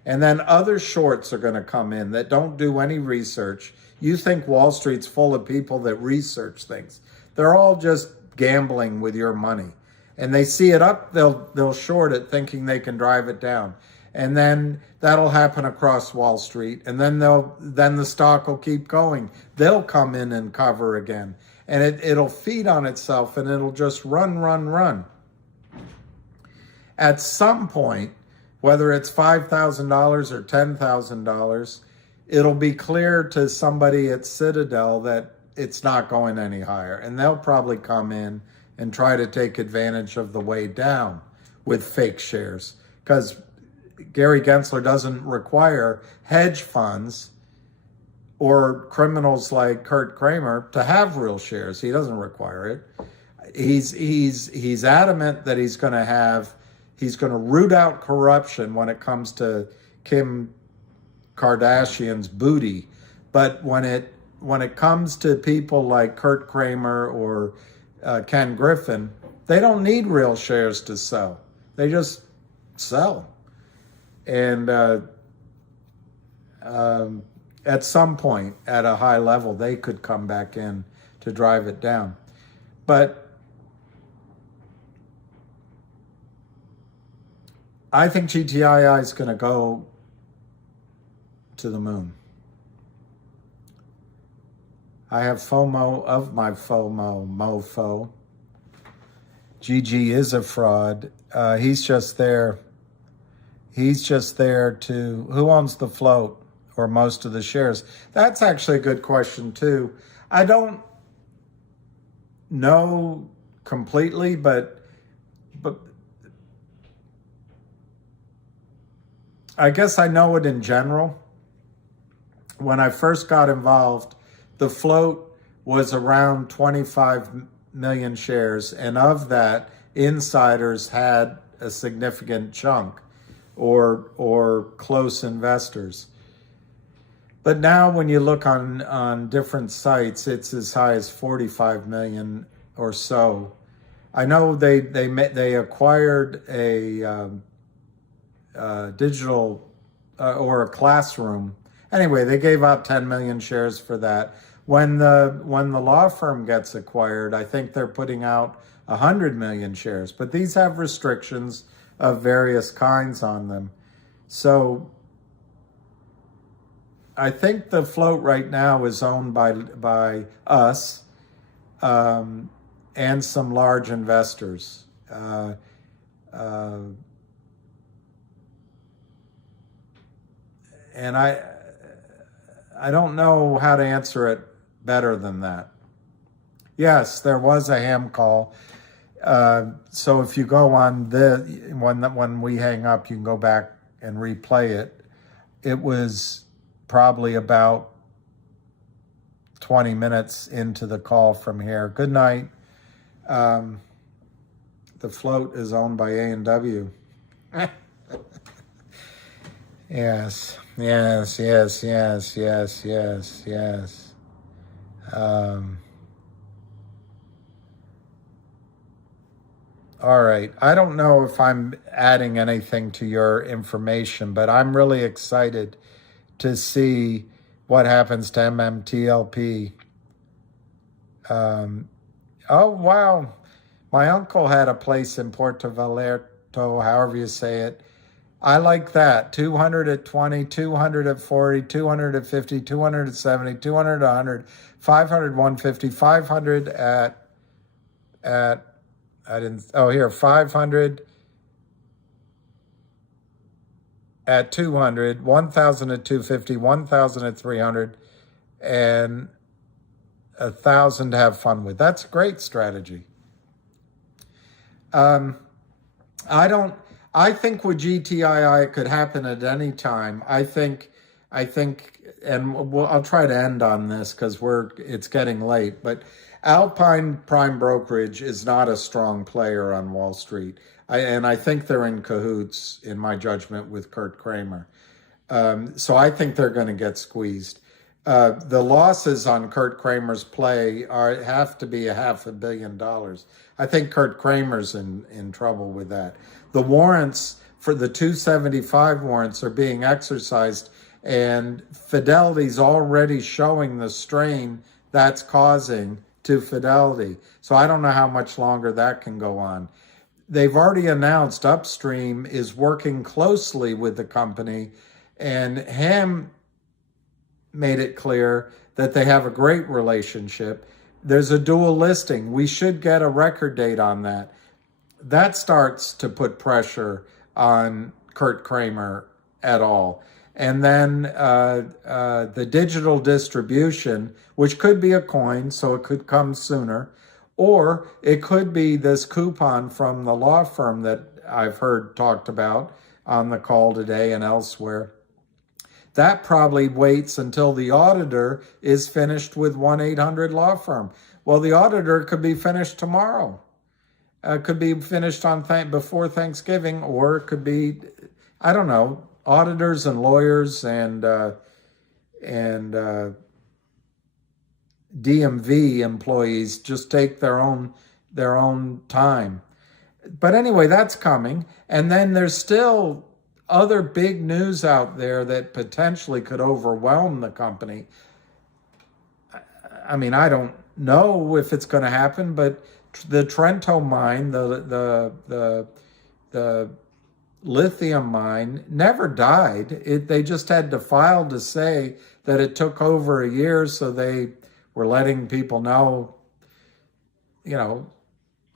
And then other shorts are going to come in that don't do any research. You think Wall Street's full of people that research things. They're all just gambling with your money. And they see it up, they'll short it thinking they can drive it down. And then that'll happen across Wall Street. And then the stock will keep going. They'll come in and cover again. And it'll feed on itself and it'll just run. At some point, whether it's $5,000 or $10,000, it'll be clear to somebody at Citadel that it's not going any higher. And they'll probably come in and try to take advantage of the way down with fake shares. Because Gary Gensler doesn't require hedge funds or criminals like Kurt Kramer to have real shares. He doesn't require it. He's adamant that he's going to root out corruption when it comes to Kim Kardashian's booty. But when it comes to people like Kurt Kramer or Ken Griffin, they don't need real shares to sell. They just sell. And at some point, at a high level, they could come back in to drive it down. But I think GTII is going to go to the moon. I have FOMO of my FOMO, mofo. GG is a fraud. He's just there. He's just there to, who owns the float or most of the shares? That's actually a good question too. I don't know completely, but I guess I know it in general. When I first got involved, the float was around 25 million shares, and of that, insiders had a significant chunk, or close investors. But now when you look on different sites, it's as high as 45 million or so. I know they acquired a digital or a classroom. Anyway, they gave out 10 million shares for that. When the law firm gets acquired, I think they're putting out 100 million shares. But these have restrictions of various kinds on them. So I think the float right now is owned by us and some large investors. And I don't know how to answer it better than that. Yes, there was a ham call. So if you go on when we hang up, you can go back and replay it. It was probably about 20 minutes into the call from here. Good night. The float is owned by A&W. Yes. All right. I don't know if I'm adding anything to your information, but I'm really excited to see what happens to MMTLP. Oh, wow. My uncle had a place in Puerto Vallarta, however you say it. I like that. 200 at 20, 200 at 40, 200 at 50, 200 at 70, 200 at 100, 500, 150, 500 here, 500 at 200, 1,000 at 250, 1,000 at 300, and 1,000 to have fun with. That's a great strategy. I think with GTII, it could happen at any time. I think, and I'll try to end on this because it's getting late, but Alpine Prime Brokerage is not a strong player on Wall Street. And I think they're in cahoots, in my judgment, with Kurt Kramer. So I think they're going to get squeezed. The losses on Kurt Kramer's play have to be $500 million. I think Kurt Kramer's in trouble with that. The warrants for the 275 warrants are being exercised, and Fidelity's already showing the strain that's causing to Fidelity. So I don't know how much longer that can go on. They've already announced Upstream is working closely with the company, and Ham made it clear that they have a great relationship. There's a dual listing. We should get a record date on that. That starts to put pressure on Kurt Kramer at all. And then the digital distribution, which could be a coin, so it could come sooner, Or it could be this coupon from the law firm that I've heard talked about on the call today and elsewhere. That probably waits until the auditor is finished with 1-800 law firm. Well, the auditor could be finished tomorrow. Could be finished on before Thanksgiving, or it could be, I don't know, auditors and lawyers and DMV employees just take their own time. But anyway, that's coming. And then there's still other big news out there that potentially could overwhelm the company. I mean, I don't know if it's going to happen, but the Trento mine, the lithium mine, never died. They just had to file to say that it took over a year, so they were letting people know, it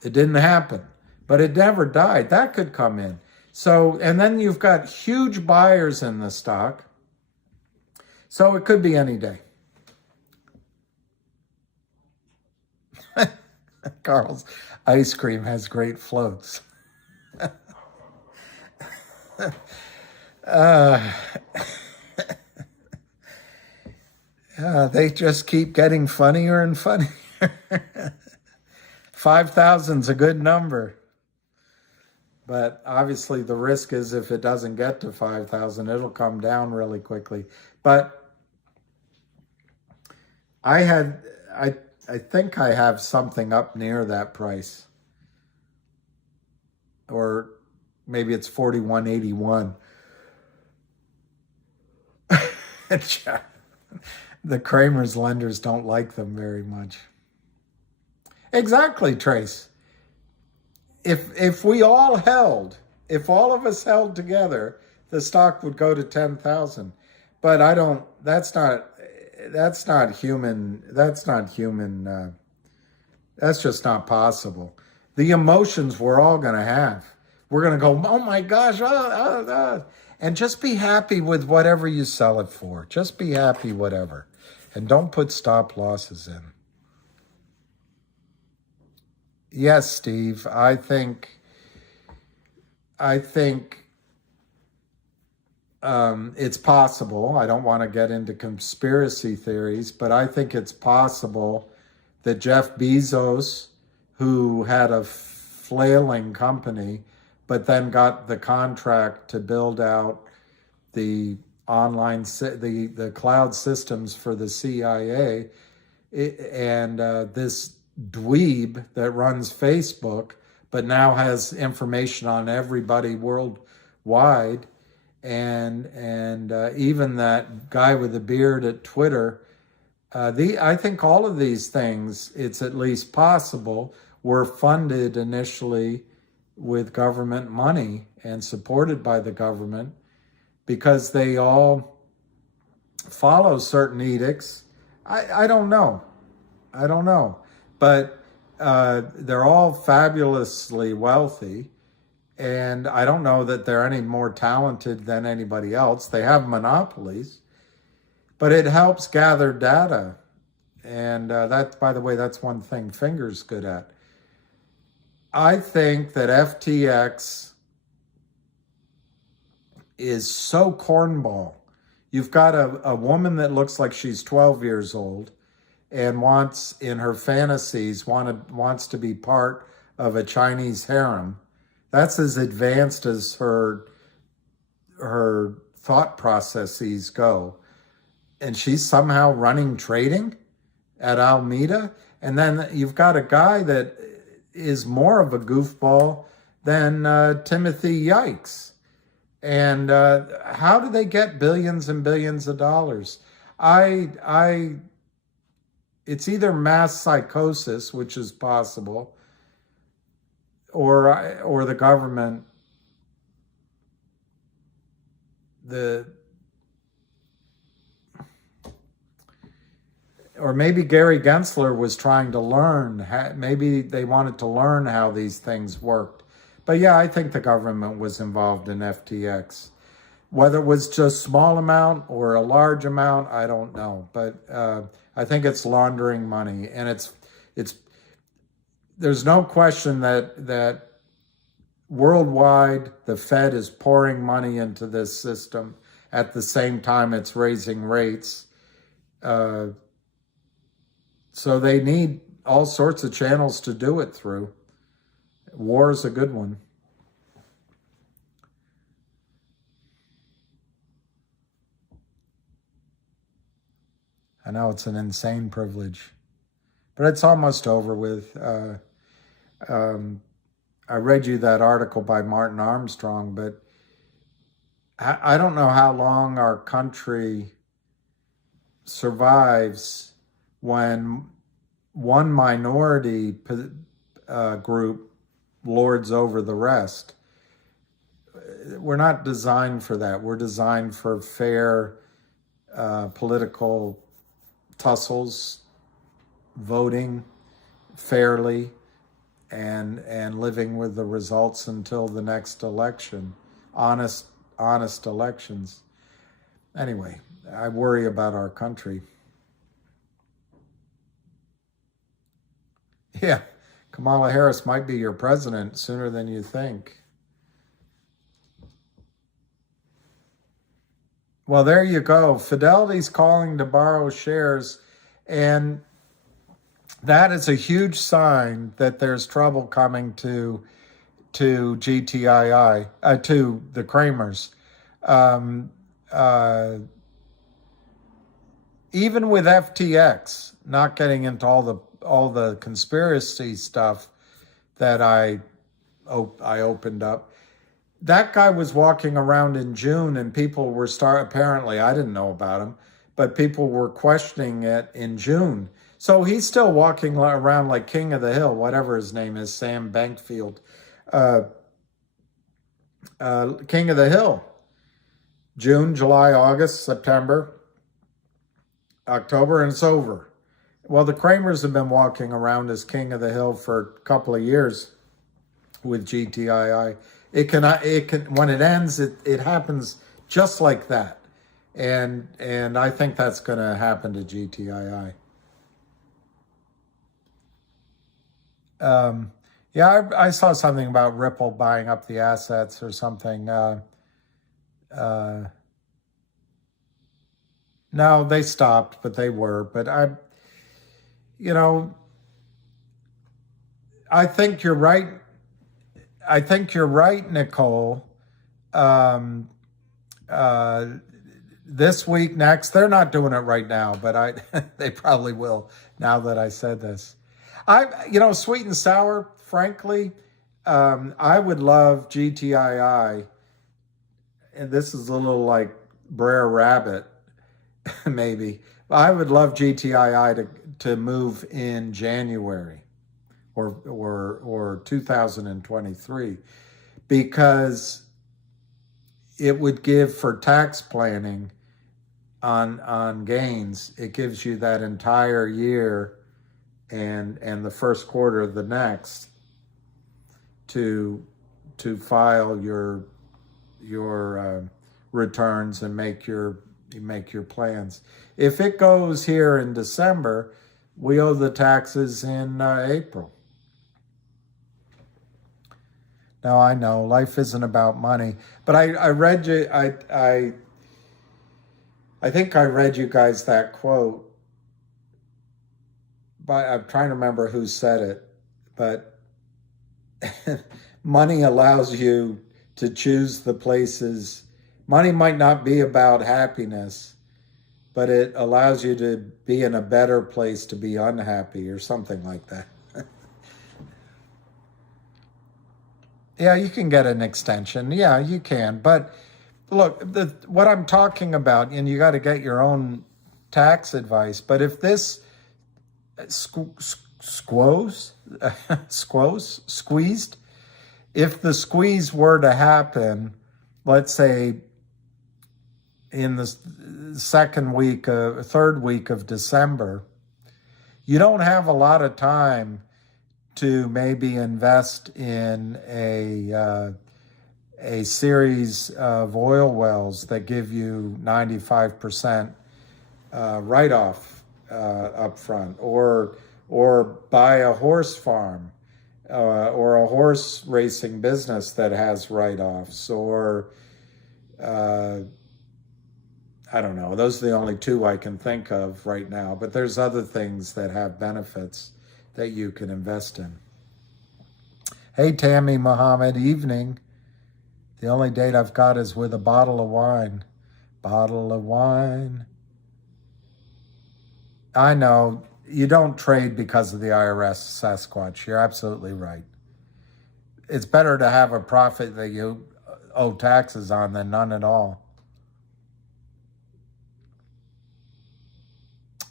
didn't happen. But it never died. That could come in. So, and then you've got huge buyers in the stock. So it could be any day. Carl's ice cream has great floats. They just keep getting funnier and funnier. 5,000's a good number. But obviously the risk is if it doesn't get to 5,000, it'll come down really quickly. But I think I have something up near that price. Or maybe it's 41.81. The Kramer's lenders don't like them very much. Exactly, Trace. If we all held, if all of us held together, the stock would go to 10,000. But I don't. That's not human. That's just not possible. The emotions we're all going to have. We're going to go, oh my gosh, and just be happy with whatever you sell it for. Just be happy, whatever, and don't put stop losses in. Yes, Steve, I think it's possible. I don't want to get into conspiracy theories, but I think it's possible that Jeff Bezos, who had a flailing company, but then got the contract to build out the the cloud systems for the CIA, and this dweeb that runs Facebook, but now has information on everybody worldwide, and even that guy with the beard at Twitter. I think all of these things, it's at least possible, were funded initially with government money and supported by the government because they all follow certain edicts. I don't know. But they're all fabulously wealthy, and I don't know that they're any more talented than anybody else. They have monopolies, but it helps gather data. And that, by the way, that's one thing Finger's good at. I think that FTX is so cornball. You've got a woman that looks like she's 12 years old and wants, in her fantasies, wants to be part of a Chinese harem. That's as advanced as her thought processes go. And she's somehow running trading at Alameda. And then you've got a guy that is more of a goofball than Timothy Yikes. And how do they get billions and billions of dollars? It's either mass psychosis, which is possible, or the government, or maybe Gary Gensler was trying to learn. Maybe they wanted to learn how these things worked. But yeah, I think the government was involved in FTX. Whether it was just small amount or a large amount, I don't know. But I think it's laundering money, and there's no question that worldwide, the Fed is pouring money into this system at the same time it's raising rates. So they need all sorts of channels to do it through. War is a good one. I know it's an insane privilege, but it's almost over with. I read you that article by Martin Armstrong, but I don't know how long our country survives when one minority group lords over the rest. We're not designed for that. We're designed for fair political tussles, voting fairly, and living with the results until the next election. Honest elections. Anyway, I worry about our country. Yeah, Kamala Harris might be your president sooner than you think. Well, there you go. Fidelity's calling to borrow shares, and that is a huge sign that there's trouble coming to GTII, to the Kramers. Even with FTX, not getting into all the conspiracy stuff that I opened up. That guy was walking around in June, and people were apparently, I didn't know about him, but people were questioning it in June. So he's still walking around like King of the Hill, whatever his name is, Sam Bankfield. King of the Hill. June, July, August, September, October, and it's over. Well, the Kramers have been walking around as King of the Hill for a couple of years with GTII. It can when it ends, it happens just like that. And I think that's going to happen to GTII. Yeah, I saw something about Ripple buying up the assets or something. No, they stopped, but they were. But I think you're right. I think you're right, Nicole. This week, next, they're not doing it right now, but they probably will now that I said this. Sweet and sour, frankly, I would love GTII, and this is a little like Brer Rabbit, maybe. I would love GTII to move in January or 2023, because it would give, for tax planning on gains, it gives you that entire year and the first quarter of the next to file your returns and make your plans. If it goes here in December, we owe the taxes in April. Now, I know life isn't about money, but I read you. I think I read you guys that quote. But I'm trying to remember who said it. But money allows you to choose the places. Money might not be about happiness, but it allows you to be in a better place to be unhappy, or something like that. Yeah, you can get an extension. Yeah, you can. But look, what I'm talking about, and you got to get your own tax advice, but if this squeezed, if the squeeze were to happen, let's say in the third week of December, you don't have a lot of time to maybe invest in a series of oil wells that give you 95% write-off up front, or buy a horse farm. or a horse racing business that has write-offs, or I don't know. Those are the only two I can think of right now. But there's other things that have benefits that you can invest in. Hey, Tammy Muhammad, evening. The only date I've got is with a bottle of wine. Bottle of wine. I know. You don't trade because of the IRS, Sasquatch. You're absolutely right. It's better to have a profit that you owe taxes on than none at all.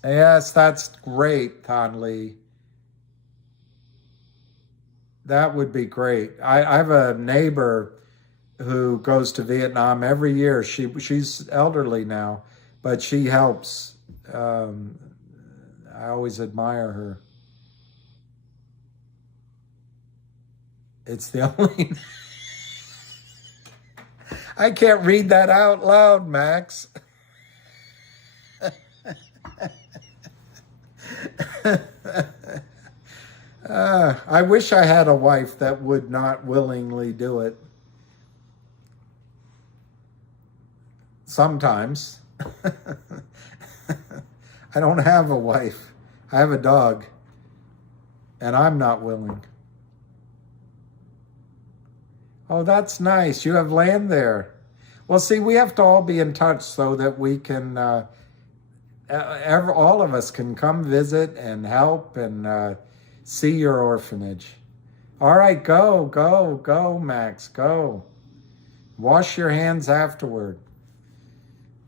Yes, that's great, Thonley. That would be great. I have a neighbor who goes to Vietnam every year. She's elderly now, but she helps. I always admire her. It's the only... I can't read that out loud, Max. I wish I had a wife that would not willingly do it. Sometimes. I don't have a wife. I have a dog. And I'm not willing. Oh, that's nice. You have land there. Well, see, we have to all be in touch so that we can... all of us can come visit and help and see your orphanage. All right, go, Max, go. Wash your hands afterward.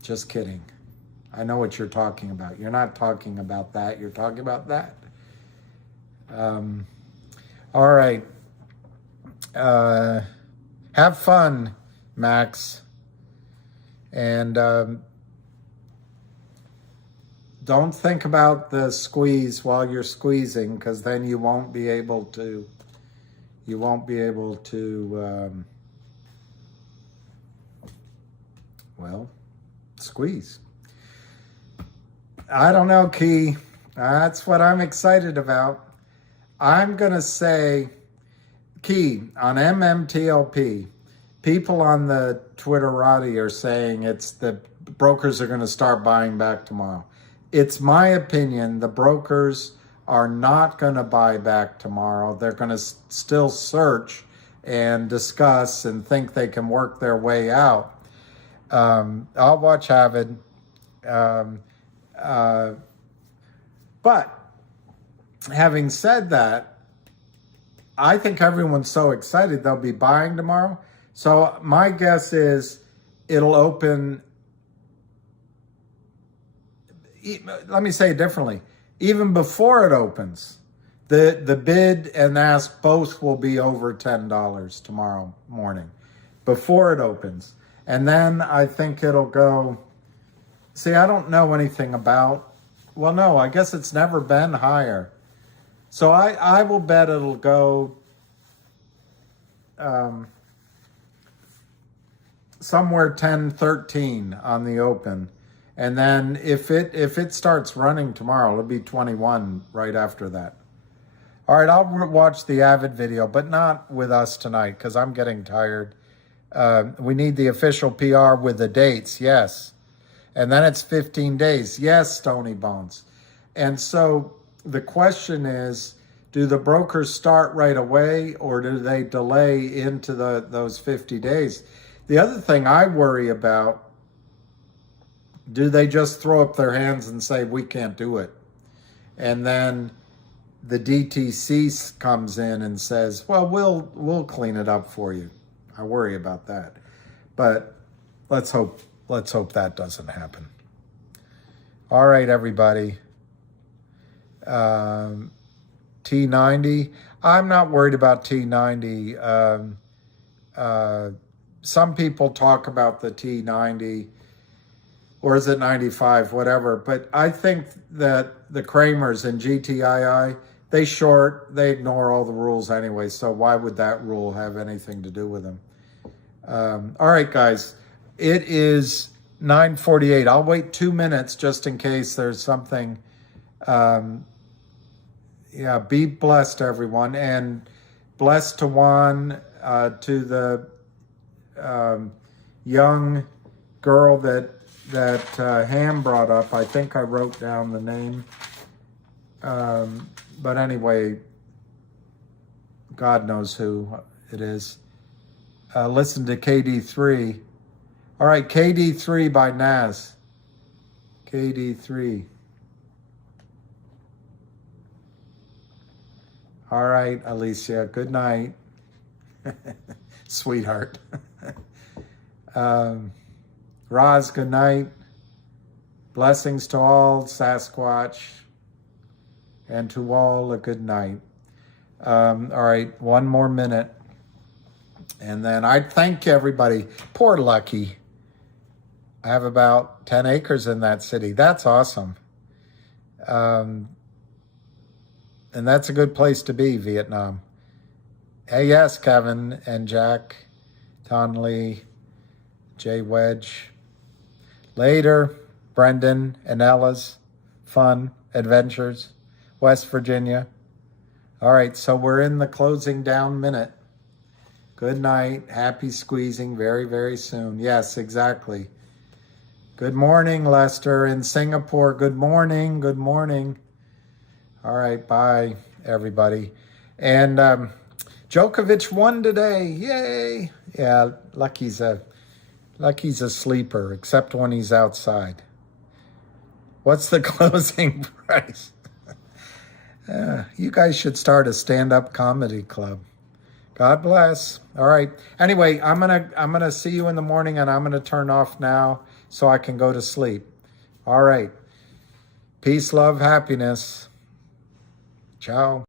Just kidding. I know what you're talking about. You're not talking about that. You're talking about that. All right. Have fun, Max. And... don't think about the squeeze while you're squeezing, because then you won't be able to, well, squeeze. I don't know, Key. That's what I'm excited about. I'm going to say, Key, on MMTLP, people on the Twitterati are saying it's the brokers are going to start buying back tomorrow. It's my opinion the brokers are not going to buy back tomorrow. They're going to still search and discuss and think they can work their way out. I'll watch Avid. But having said that, I think everyone's so excited they'll be buying tomorrow. So my guess is it'll open... Let me say it differently. Even before it opens, the bid and ask both will be over $10 tomorrow morning, before it opens. And then I think it'll go... See, I don't know anything about... Well, no, I guess it's never been higher. So I will bet it'll go somewhere 10, 13 on the open. And then if it starts running tomorrow, it'll be 21 right after that. All right, I'll watch the Avid video, but not with us tonight because I'm getting tired. We need the official PR with the dates, yes. And then it's 15 days. Yes, Stony Bones. And so the question is, do the brokers start right away or do they delay into those 50 days? The other thing I worry about, do they just throw up their hands and say, we can't do it? And then the DTC comes in and says, well, we'll clean it up for you. I worry about that. But let's hope that doesn't happen. All right, everybody. T90. I'm not worried about T90. Some people talk about the T90, or is it 95, whatever. But I think that the Kramers and GTII, they short, they ignore all the rules anyway. So why would that rule have anything to do with them? All right, guys, it is 9:48. I'll wait 2 minutes just in case there's something. Yeah, be blessed, everyone. And Blessed to Juan, to the young girl that Ham brought up. I think I wrote down the name. But anyway, God knows who it is. Listen to KD3. All right, KD3 by Naz. KD3. All right, Alicia, good night. Sweetheart. Roz, good night. Blessings to all, Sasquatch. And to all, a good night. All right, one more minute. And then I thank everybody. Poor Lucky. I have about 10 acres in that city. That's awesome. And that's a good place to be, Vietnam. Hey, yes, Kevin and Jack, Tonley, Jay Wedge. Later, Brendan and Ella's fun adventures, West Virginia. All right, so we're in the closing down minute. Good night. Happy squeezing very, very soon. Yes, exactly. Good morning, Lester in Singapore. Good morning. Good morning. All right, bye, everybody. And Djokovic won today. Yay. Yeah, Lucky's a sleeper, except when he's outside. What's the closing price? You guys should start a stand-up comedy club. God bless. All right. Anyway, I'm gonna see you in the morning, and I'm gonna turn off now so I can go to sleep. All right. Peace, love, happiness. Ciao.